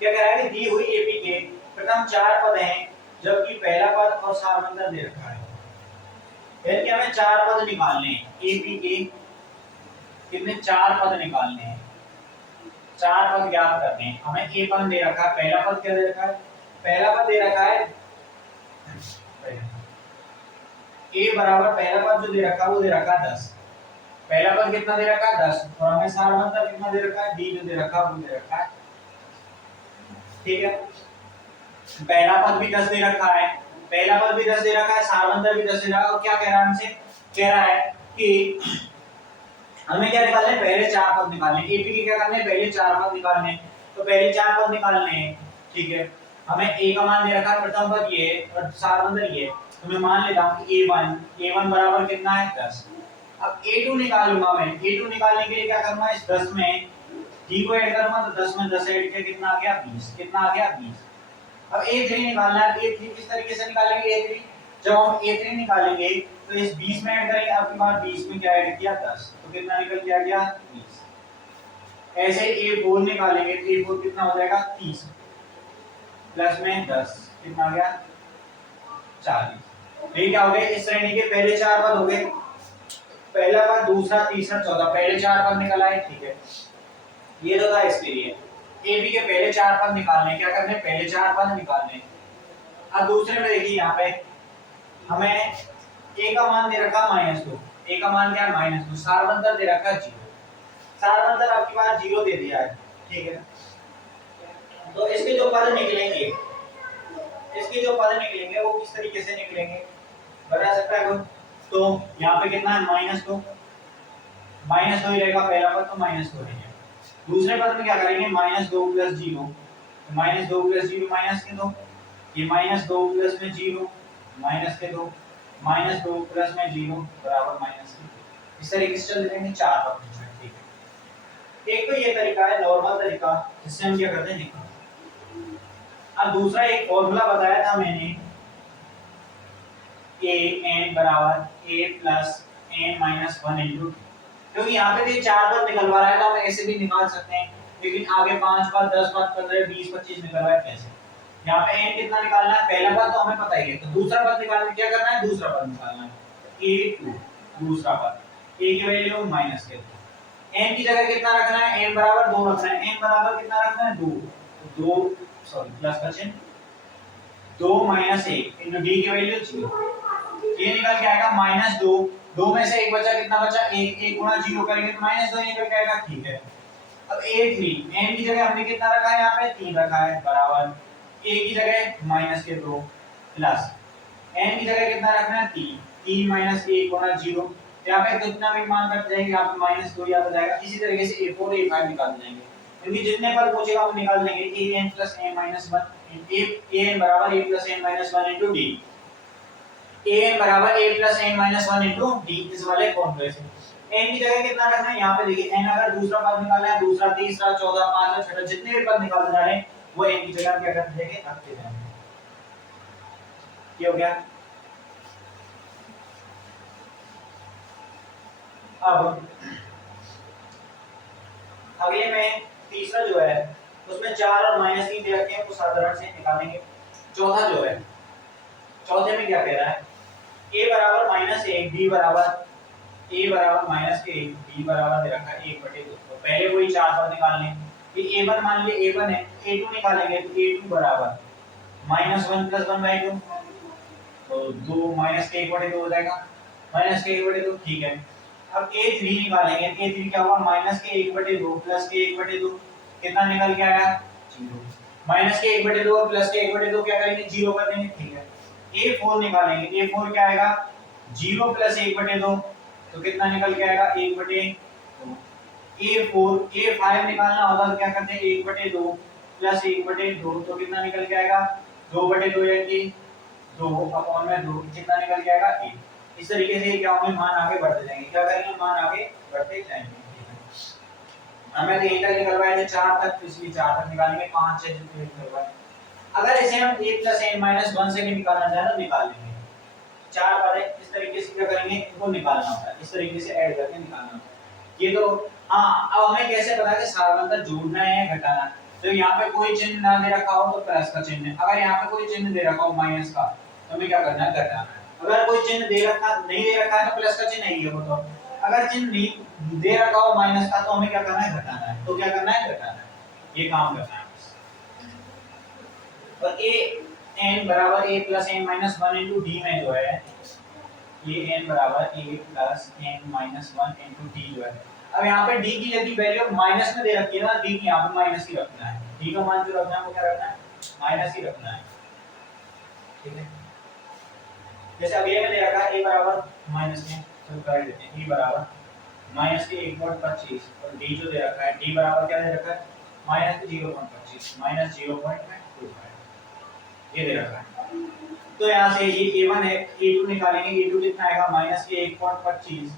क्या कह रहा है कि दी हुई AP के प्रथम 4 पद हैं जबकि पहला पद और सारबंधर दे रखा है। फिर क्या हमें 4 पद निकालने हैं AP के, कितने 4 पद निकालने हैं, 4 पद ज्ञात करने हैं हमें। A1 दे रखा है, पहला पद क्या दे रखा है, पहला पद दे रखा है A बराबर पहला पद जो दे रखा है वो दे रखा है 10, पहला पद कितना दे रखा है 10, और हमें सारबंधर कितना दे रखा है D जो दे रखा है वो दे रखा है, ठीक है। पहला पद भी 10 दे रखा है, पहला पद भी 10 दे रखा है, सारबंधर भी 10 दे रखा है। और क्या कह रहा है हमसे, कह रहा है कि हमें क्या निकालने हैं, पहले 4 पद निकालने हैं। AP के क्या करने हैं, पहले 4 पद निकालने हैं, तो पहले 4 पद निकालने हैं, ठीक है। हमें A का मान दे रखा है प्रथम पद ये और सारबंधर ये, तो मैं मान लेता हूं कि A1 बराबर कितना है 10। अब A2 निकालूंगा मैं, A2 निकालने के लिए क्या करूंगा, इस 10 में D को ऐड करूंगा तो 10 में 10 ऐड किया कितना आ गया 20, कितना आ गया 20। अब A3 निकालना है, A3 किस तरीके से निकालेंगे A3, जब हम A3 निकालेंगे तो इस 20 में ऐड करेंगे, आपके पास 20 में क्या ऐड किया 10, तो कितना निकल के आ गया 20। ऐसे ही A4 निकालेंगे तो A4 कितना हो जाएगा 30 प्लस में 10 कितना आ गया 40। ये क्या हो गए, इस श्रेणी के पहले 4 पद हो गए, पहला पद, दूसरा, तीसरा, चौथा, पहले चार पद निकल आए, ठीक है। ये तो था इसके लिए। ए बी के पहले चार पद निकालने, क्या करने, पहले चार पद निकालने। अब दूसरे में देखिए यहाँ पे हमें ए का मान दे रखा -2, ए का मान क्या है -2, सारवंतर दे रखा है 0, सारवंतर आपके पास 0 दे दिया है, ठीक है। तो इसके जो पद निकलेंगे, इसके जो पद निकलेंगे वो किस तरीके से निकलेंगे बता सकता है कोई? तो यहाँ पे कितना है -2, -2 ही रहेगा पहला पद, तो -2 रहेगा। दूसरे पद में क्या करेंगे, -2 + 0, -2 + 0 माइनस के 2, ये -2 प्लस में 0 माइनस के 2, -2 प्लस में 0 बराबर माइनस के 2। इस तरीके से चल देंगे चार पद, ठीक है। एक तो ये तरीका है नॉर्मल तरीका, जिससे हम क्या करते हैं। अब दूसरा एक फॉर्मूला बताया था मैंने, an बराबर a plus n minus 1 into, क्योंकि यहाँ पे भी चार पद निकलवा रहा है तो हम ऐसे भी निकाल सकते हैं, लेकिन आगे 5 पद, 10 पद, 15, 20, 25 निकलवा है कैसे। यहाँ पे n कितना निकालना है, पहला पद तो हमें पता ही है, तो दूसरा पद निकालने क्या करना है, दूसरा पद निकालना है, a2 दूसरा पद, a की वैल्यू माइनस के 2, n की जगह कितना रखना है, n बराबर 2 रखना है, n बराबर कितना रखना है 2, 2 सॉरी प्लस का चिन्ह, 2 - 1 इनटू d की वैल्यू 0, ये निकल के आएगा -2, 2 में से एक बचा, कितना बचा 1, 1 गुणा 0 करेंगे तो -2 निकल के आएगा, ठीक है। अब a3 n की जगह हमने कितना रखा है, यहाँ पे 3 रखा है, बराबर a की जगह -2 प्लस n की जगह कितना रखना है 3, 3 - 1 गुणा 0, यहाँ पे कितना भी मान रख जाएंगे, यहाँ पे -2 याद आ जाएगा। इसी तरीके से a4 a5 निकाल देंगे, क्योंकि जितने पद पूछेगा हम निकाल देंगे। an + n - 1 an बराबर a + n - 1 into d, an बराबर a + n - 1 into d, इस वाले फॉर्मूले से n की जगह कितना रखना है, यहाँ पे देखिए n अगर दूसरा पद निकालना है, दूसरा, तीसरा, चौथा, पांचवा, छठा, जितने भी पद निकालने जा रहे हैं वो n की जगह क्या करते जाएंगे, रखते जाएंगे। ये हो गया। अब अगले में तीसरा जो है उसमें 4 और -3 दे रखे हैं, वो साधारण से निकालेंगे। चौथा जो है, चौथे में क्या कह रहा है, a बराबर -1, b बराबर a बराबर -1, b बराबर दे रखा है 1/2। तो पहले वही चार पद निकालने, ये a1 मान लिए a1 है, a2 निकालेंगे तो a2 बराबर -1 + 1/2, तो 2 -1/2 हो जाएगा, -1/2, ठीक है। अब a3 निकालेंगे, a3 क्या होगा, -1/2 + 1/2, कितना निकल के आया 0, -1/2 और +1/2 क्या करेंगे 0 कर देंगे, ठीक है। a4 निकालेंगे, a4 क्या आएगा 0 + 1/2, तो कितना निकल के आएगा 1/2। a4 a5 निकालना होगा तो क्या करते हैं 1/2 + 1/2, तो कितना निकल के आएगा 2/2 यानी 2 अपॉन में 2, कितना निकल के आएगा 1। इस तरीके से क्या होंगे, मान आगे बढ़ते जाएंगे, क्या करेंगे, मान आगे बढ़ते जाएंगे। हमें तो यही तक निकलवाए थे 4 तक, इसलिए 4 तक निकालेंगे, 5 6 जितने निकलवाए। अगर इसे हम a + n - 1 से भी निकालना चाहे तो निकाल लेंगे। चार पद है, इस तरीके से क्या करेंगे, इनको निकालना होता है, इस तरीके से ऐड करके निकालना होता है। ये तो हाँ, अब हमें कैसे पता कि सारवंतर जोड़ना है या घटाना है। तो यहाँ पे कोई चिन्ह ना दे रखा हो तो प्लस का चिन्ह है, अगर यहाँ पे कोई चिन्ह दे रखा हो माइनस का तो हमें क्या करना है, घटाना है। अगर कोई चिन्ह दे रखा नहीं दे रखा है तो प्लस का चिन्ह नहीं है वो, तो अगर चिन्ह नहीं दे रखा हो माइनस का तो हमें क्या करना है, घटाना है। तो क्या करना है, घटाना है, ये काम करना है। और n बराबर a + n - 1 into d में जो है, ये n बराबर a + n - 1 into d जो है, अब यहाँ पे d की यदि वैल्यू माइनस में दे रखी है ना, d की यहाँ पे माइनस ही रखना है, d का मान जो रखना है वो क्या रखना है, माइनस ही रखना है, ठीक है। जैसे अब ये में दे रखा है a बराबर माइनस में, चलो कर देते हैं, d बराबर माइनस के 1.25 और d जो दे रखा है, d बराबर क्या दे रखा है, माइनस के 0.25 माइनस 0.25, ये दे रखा है। तो यहाँ से ये a1 है, a2 निकालेंगे, a2 कितना आएगा माइनस के 1.25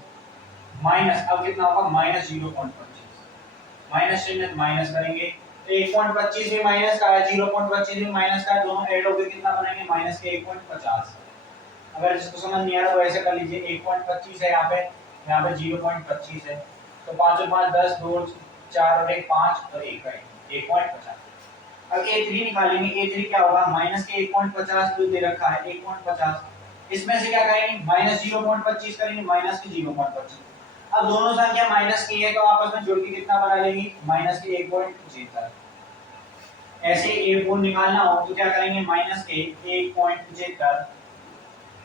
माइनस, अब कितना होगा माइनस 0.25, माइनस चिन्ह माइनस करेंगे तो 1.25 भी माइनस का है, 0.25 भी माइनस का है, दोनों ऐड होकर कितना बनेंगे माइनस के 1.50। अगर जिसको समझ नहीं आ रहा वो ऐसे कर लीजिए, 1.25 है यहाँ पे 0.25 है, तो 5 और 5 10, 2 4 और 1 5 और 1 का 1.50। अब a3 निकालेंगे, a3 क्या होगा माइनस के 1.50 जो दे रखा है 1.50, इसमें से क्या करेंगे माइनस 0.25 करेंगे माइनस के 0.25। अब दोनों संख्या माइनस की है तो आपस में जोड़ के कितना बना लेंगे माइनस के 1.75। ऐसे एक गुण निकालना हो तो क्या करेंगे माइनस के 1.75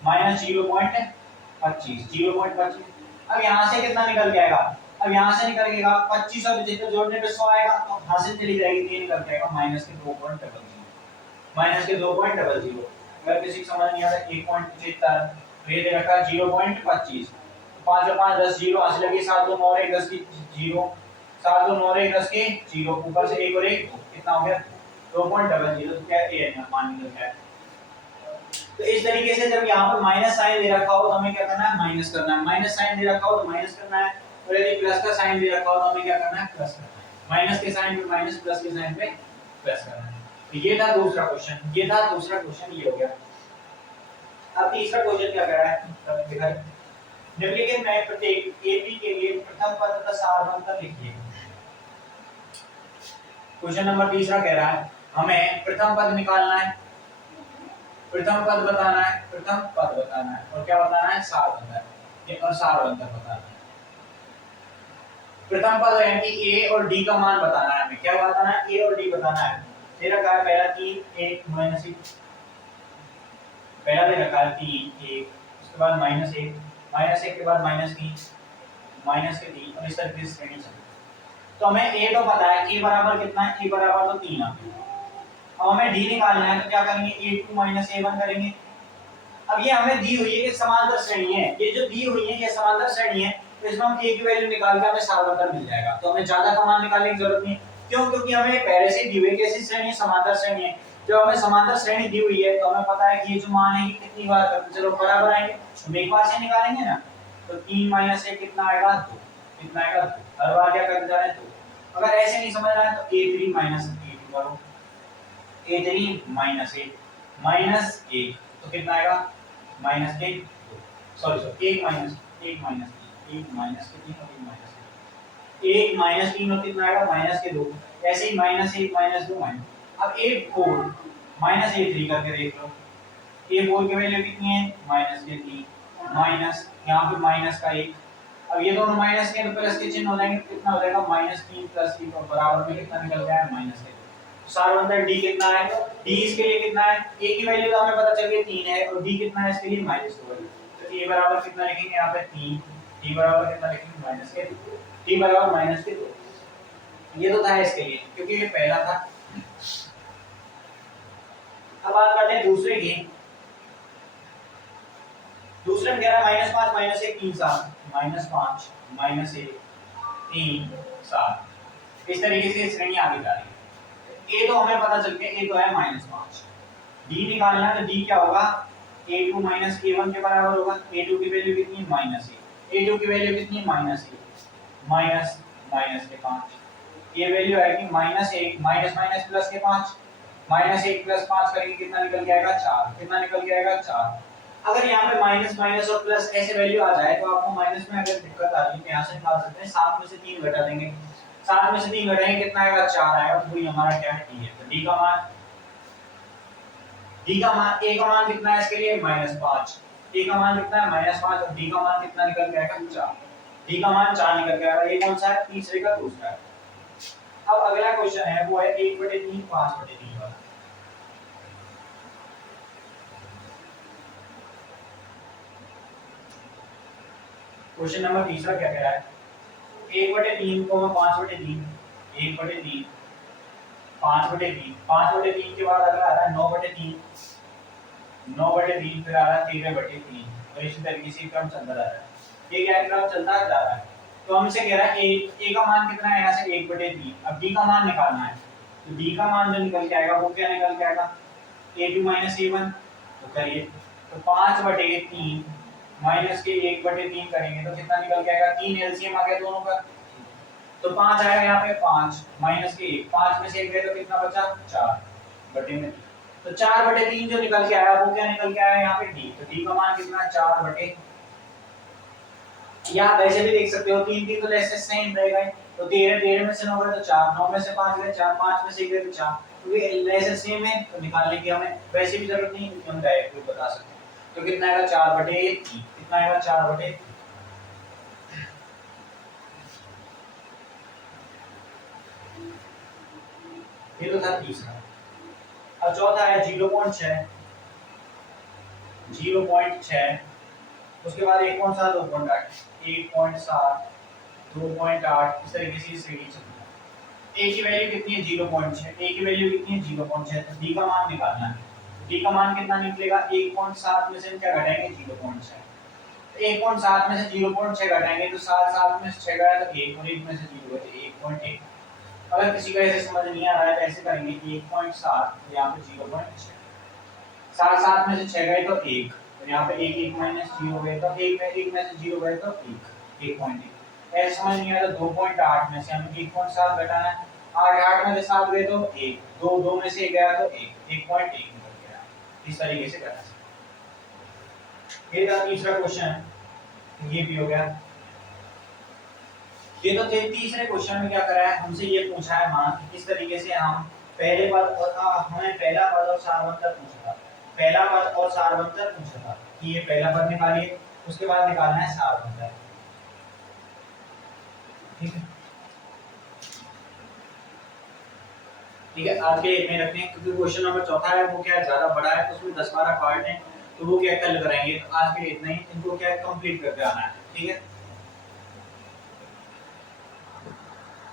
माइनस 0.25। अब यहाँ से कितना निकल के आएगा, अब यहाँ से निकल के 25 और 75 जोड़ने पे 100 आएगा तो यहाँ से चली जाएगी, ये निकल के आएगा माइनस के 2.00 माइनस के 2.00। अगर किसी को समझ नहीं आता 1.75 तो ये दे रखा 0.25, 5 और 5 10 जीरो हासिल लगी 7 2 9 1 10 की 0 7 2 9 1 10 की 0 ऊपर से 1 और 1 कितना हो गया 2.00। तो क्या ए है मान निकल गया। तो इस तरीके से जब यहाँ पर माइनस साइन दे रखा हो तो हमें क्या करना है माइनस करना है, माइनस साइन दे रखा हो तो माइनस करना है, और यदि प्लस का साइन दे रखा हो तो हमें क्या करना है प्लस करना है। माइनस के साइन पे माइनस, प्लस के साइन पे प्लस करना है। तो ये था दूसरा क्वेश्चन, ये था दूसरा क्वेश्चन, ये हो गया। अब तीसरा क्वेश्चन क्या कह रहा है दिखाइए, निम्नलिखित में प्रत्येक एबी के लिए प्रथम पद का सारवंतर लिखिए। क्वेश्चन नंबर तीसरा कह रहा है हमें प्रथम पद निकालना है, प्रथम पद बताना है, प्रथम पद बताना है और क्या बताना है सारवंतर, और सारवंतर बताना है। प्रथम पद यानी कि ए और डी का मान बताना है, हमें क्या बताना है ए और डी बताना है। दे रखा है पहला 3 1 माइनस 1, पहला दे रखा है 3 1, उसके बाद माइनस 1 माइनस 1 के बाद माइनस 3 माइनस के 3 और इस तरीके से श्रेणी चलती है। तो हमें ए तो पता है ए बराबर कितना है, ए बराबर तो 3 आ गया। अब हमें डी निकालना है तो क्या करेंगे a2 माइनस a1 करेंगे। अब ये हमें दी हुई है कि समांतर श्रेणी है, ये जो दी हुई है ये समांतर श्रेणी है, तो इसमें हम a की वैल्यू निकाल के हमें सारवंतर मिल जाएगा। तो हमें ज्यादा का मान निकालने की जरूरत नहीं, क्यों, क्योंकि हमें पहले से दी हुई है कैसी श्रेणी है समांतर श्रेणी है। जब हमें समांतर श्रेणी दी हुई है तो हमें पता है कि ये जो मान है ये कितनी बार करते चलो बराबर आएंगे, हम एक बार से निकालेंगे ना। तो 3 माइनस 1 कितना आएगा 2, कितना आएगा 2, हर बार क्या करते जा रहे हैं 2। अगर ऐसे नहीं समझ रहा है तो a3 माइनस a2 करो, a3 माइनस 1 माइनस 1 तो कितना आएगा माइनस के 2, सॉरी 1 माइनस 1 माइनस 1 माइनस के 3 और 1 माइनस के 1 माइनस 3 और कितना आएगा माइनस के 2। ऐसे ही माइनस 1 माइनस 2 माइनस। अब a4 माइनस a3 करके देख लो, a4 की वैल्यू कितनी है माइनस के 3 माइनस यहाँ पे माइनस का 1। अब ये दोनों माइनस के तो प्लस के चिन्ह हो जाएंगे, कितना हो जाएगा माइनस 3 प्लस 3 और बराबर में कितना निकल गया है माइनस के। सारवंतर डी कितना है, डी इसके लिए कितना है, ए की वैल्यू तो हमें पता चल गई 3 है और डी कितना है इसके लिए -2 है। तो ए बराबर कितना लिखेंगे यहाँ पे 3, डी बराबर कितना लिखेंगे माइनस के 2, डी बराबर माइनस के 2। ये तो था इसके लिए क्योंकि ये पहला था। अब बात करते हैं दूसरे की। दूसरे में कह रहा है -5 -1 3 7 -5 -1 3 7। इस तरीके से श्रेणी आगे जा रही है। a तो हमें पता चल गया a तो है -5, d निकालना है तो d क्या होगा a2 माइनस a1 के बराबर होगा। a2 की वैल्यू कितनी है -1, a2 की वैल्यू कितनी है -1 माइनस माइनस के 5, ये वैल्यू आएगी -1 माइनस माइनस प्लस के 5 -1 प्लस 5 करेंगे कितना निकल के आएगा 4, कितना निकल के आएगा 4। अगर यहाँ पे माइनस माइनस और प्लस ऐसे वैल्यू आ जाए तो आपको माइनस में अगर दिक्कत आ रही है यहाँ से निकाल सकते हैं, 7 में से 3 घटा देंगे, 7 में से 3 घटाएंगे कितना आएगा 4 आएगा। तो वही हमारा क्या है डी है। तो डी का मान a का मान कितना है इसके लिए -5, a का मान कितना है -5 और d का मान कितना निकल के आएगा 4, d का मान 4 निकल के आएगा। ये कौन सा है तीसरे का दूसरा है। अब अगला क्वेश्चन है वो है 1/3 5/3 वाला। क्वेश्चन नंबर तीसरा क्या कह रहा है 1/3 को 5/3 1/3 5/3 5/3 के बाद अगला आ रहा है 9/3 9/3 फिर आ रहा है 13/3 और इसी तरीके से क्रम चलता जा रहा है। ये क्या क्रम चलता जा रहा है। तो हमसे कह रहा है a का मान कितना है यहाँ से 1/3। अब d का मान निकालना है तो d का मान जो निकल के आएगा वो क्या निकल के आएगा a2 a1। तो करिए तो 5/3 माइनस के 1/3 करेंगे तो कितना निकल के आएगा 3 एलसीएम आ गया दोनों का। तो 5 आएगा यहाँ पे 5 माइनस के 1 5 में से 1 गए तो कितना बचा 4 बटे में। तो 4/3 जो निकल के आया वो क्या निकल के आया यहाँ पे d। तो d का मान कितना 4/, या वैसे भी देख सकते हो 3 3 तो लेस सेम रहेगा। तो 13 में से 9 गए तो 4 9 में से 5 गए 4 5 में से 1 गए तो 4 तो ये लेस सेम है। तो निकालने की हमें वैसे भी जरूरत नहीं क्योंकि हम डायरेक्ट बता सकते हैं। तो कितना आएगा 4/3, कितना आएगा 4/3। ये तो था तीसरा। अब चौथा है 0.6, 0.6, उसके बाद 1.7, 2.8, 1.7, 2.8, इस तरीके से इससे चलता है। ए की वैल्यू कितनी है 0.6, ए की वैल्यू कितनी है 0.6, तो डी का मान निकालना है। डी का मान कितना निकलेगा 1.7 में से क्या घटाएंगे 0.6, 1.7 में से 0.6 घटाएंगे तो 7 में से 6 गया तो 1 और 1 में से 0 गया तो 1.1। अगर किसी को ऐसे समझ नहीं आ रहा है तो ऐसे करेंगे कि 1.7 यहाँ पे 0.6, 7 में से 6 गए तो 1 और यहाँ पे 1 माइनस 0 गए तो 1 में से 0 गए तो 1, 1.1। ऐसे समझ नहीं आया तो 2.8 में से हमें 1.7 घटाना है, 8 में से 7 गए तो 1, 2 में से 1 गया तो 1, 1.1 निकल गया। इस तरीके से करना है। ये था तीसरा क्वेश्चन, ये भी हो गया। ये तो थे तीसरे क्वेश्चन में क्या करा है, हमसे ये पूछा है मान कि किस तरीके से हम पहले पद और हमें पहला पद और सारवंतर पूछा था, पहला पद और सारवंतर पूछा था कि ये पहला पद निकालिए, उसके बाद निकालना है सारवंतर। ठीक है, ठीक है, आगे में रखते हैं क्योंकि क्वेश्चन नंबर चौथा है वो क्या ज्यादा बड़ा है, उसमें 10-12 पार्ट हैं तो वो क्या कल कराएंगे। तो आज के लिए इतना ही, इनको क्या कंप्लीट करके आना है। ठीक है।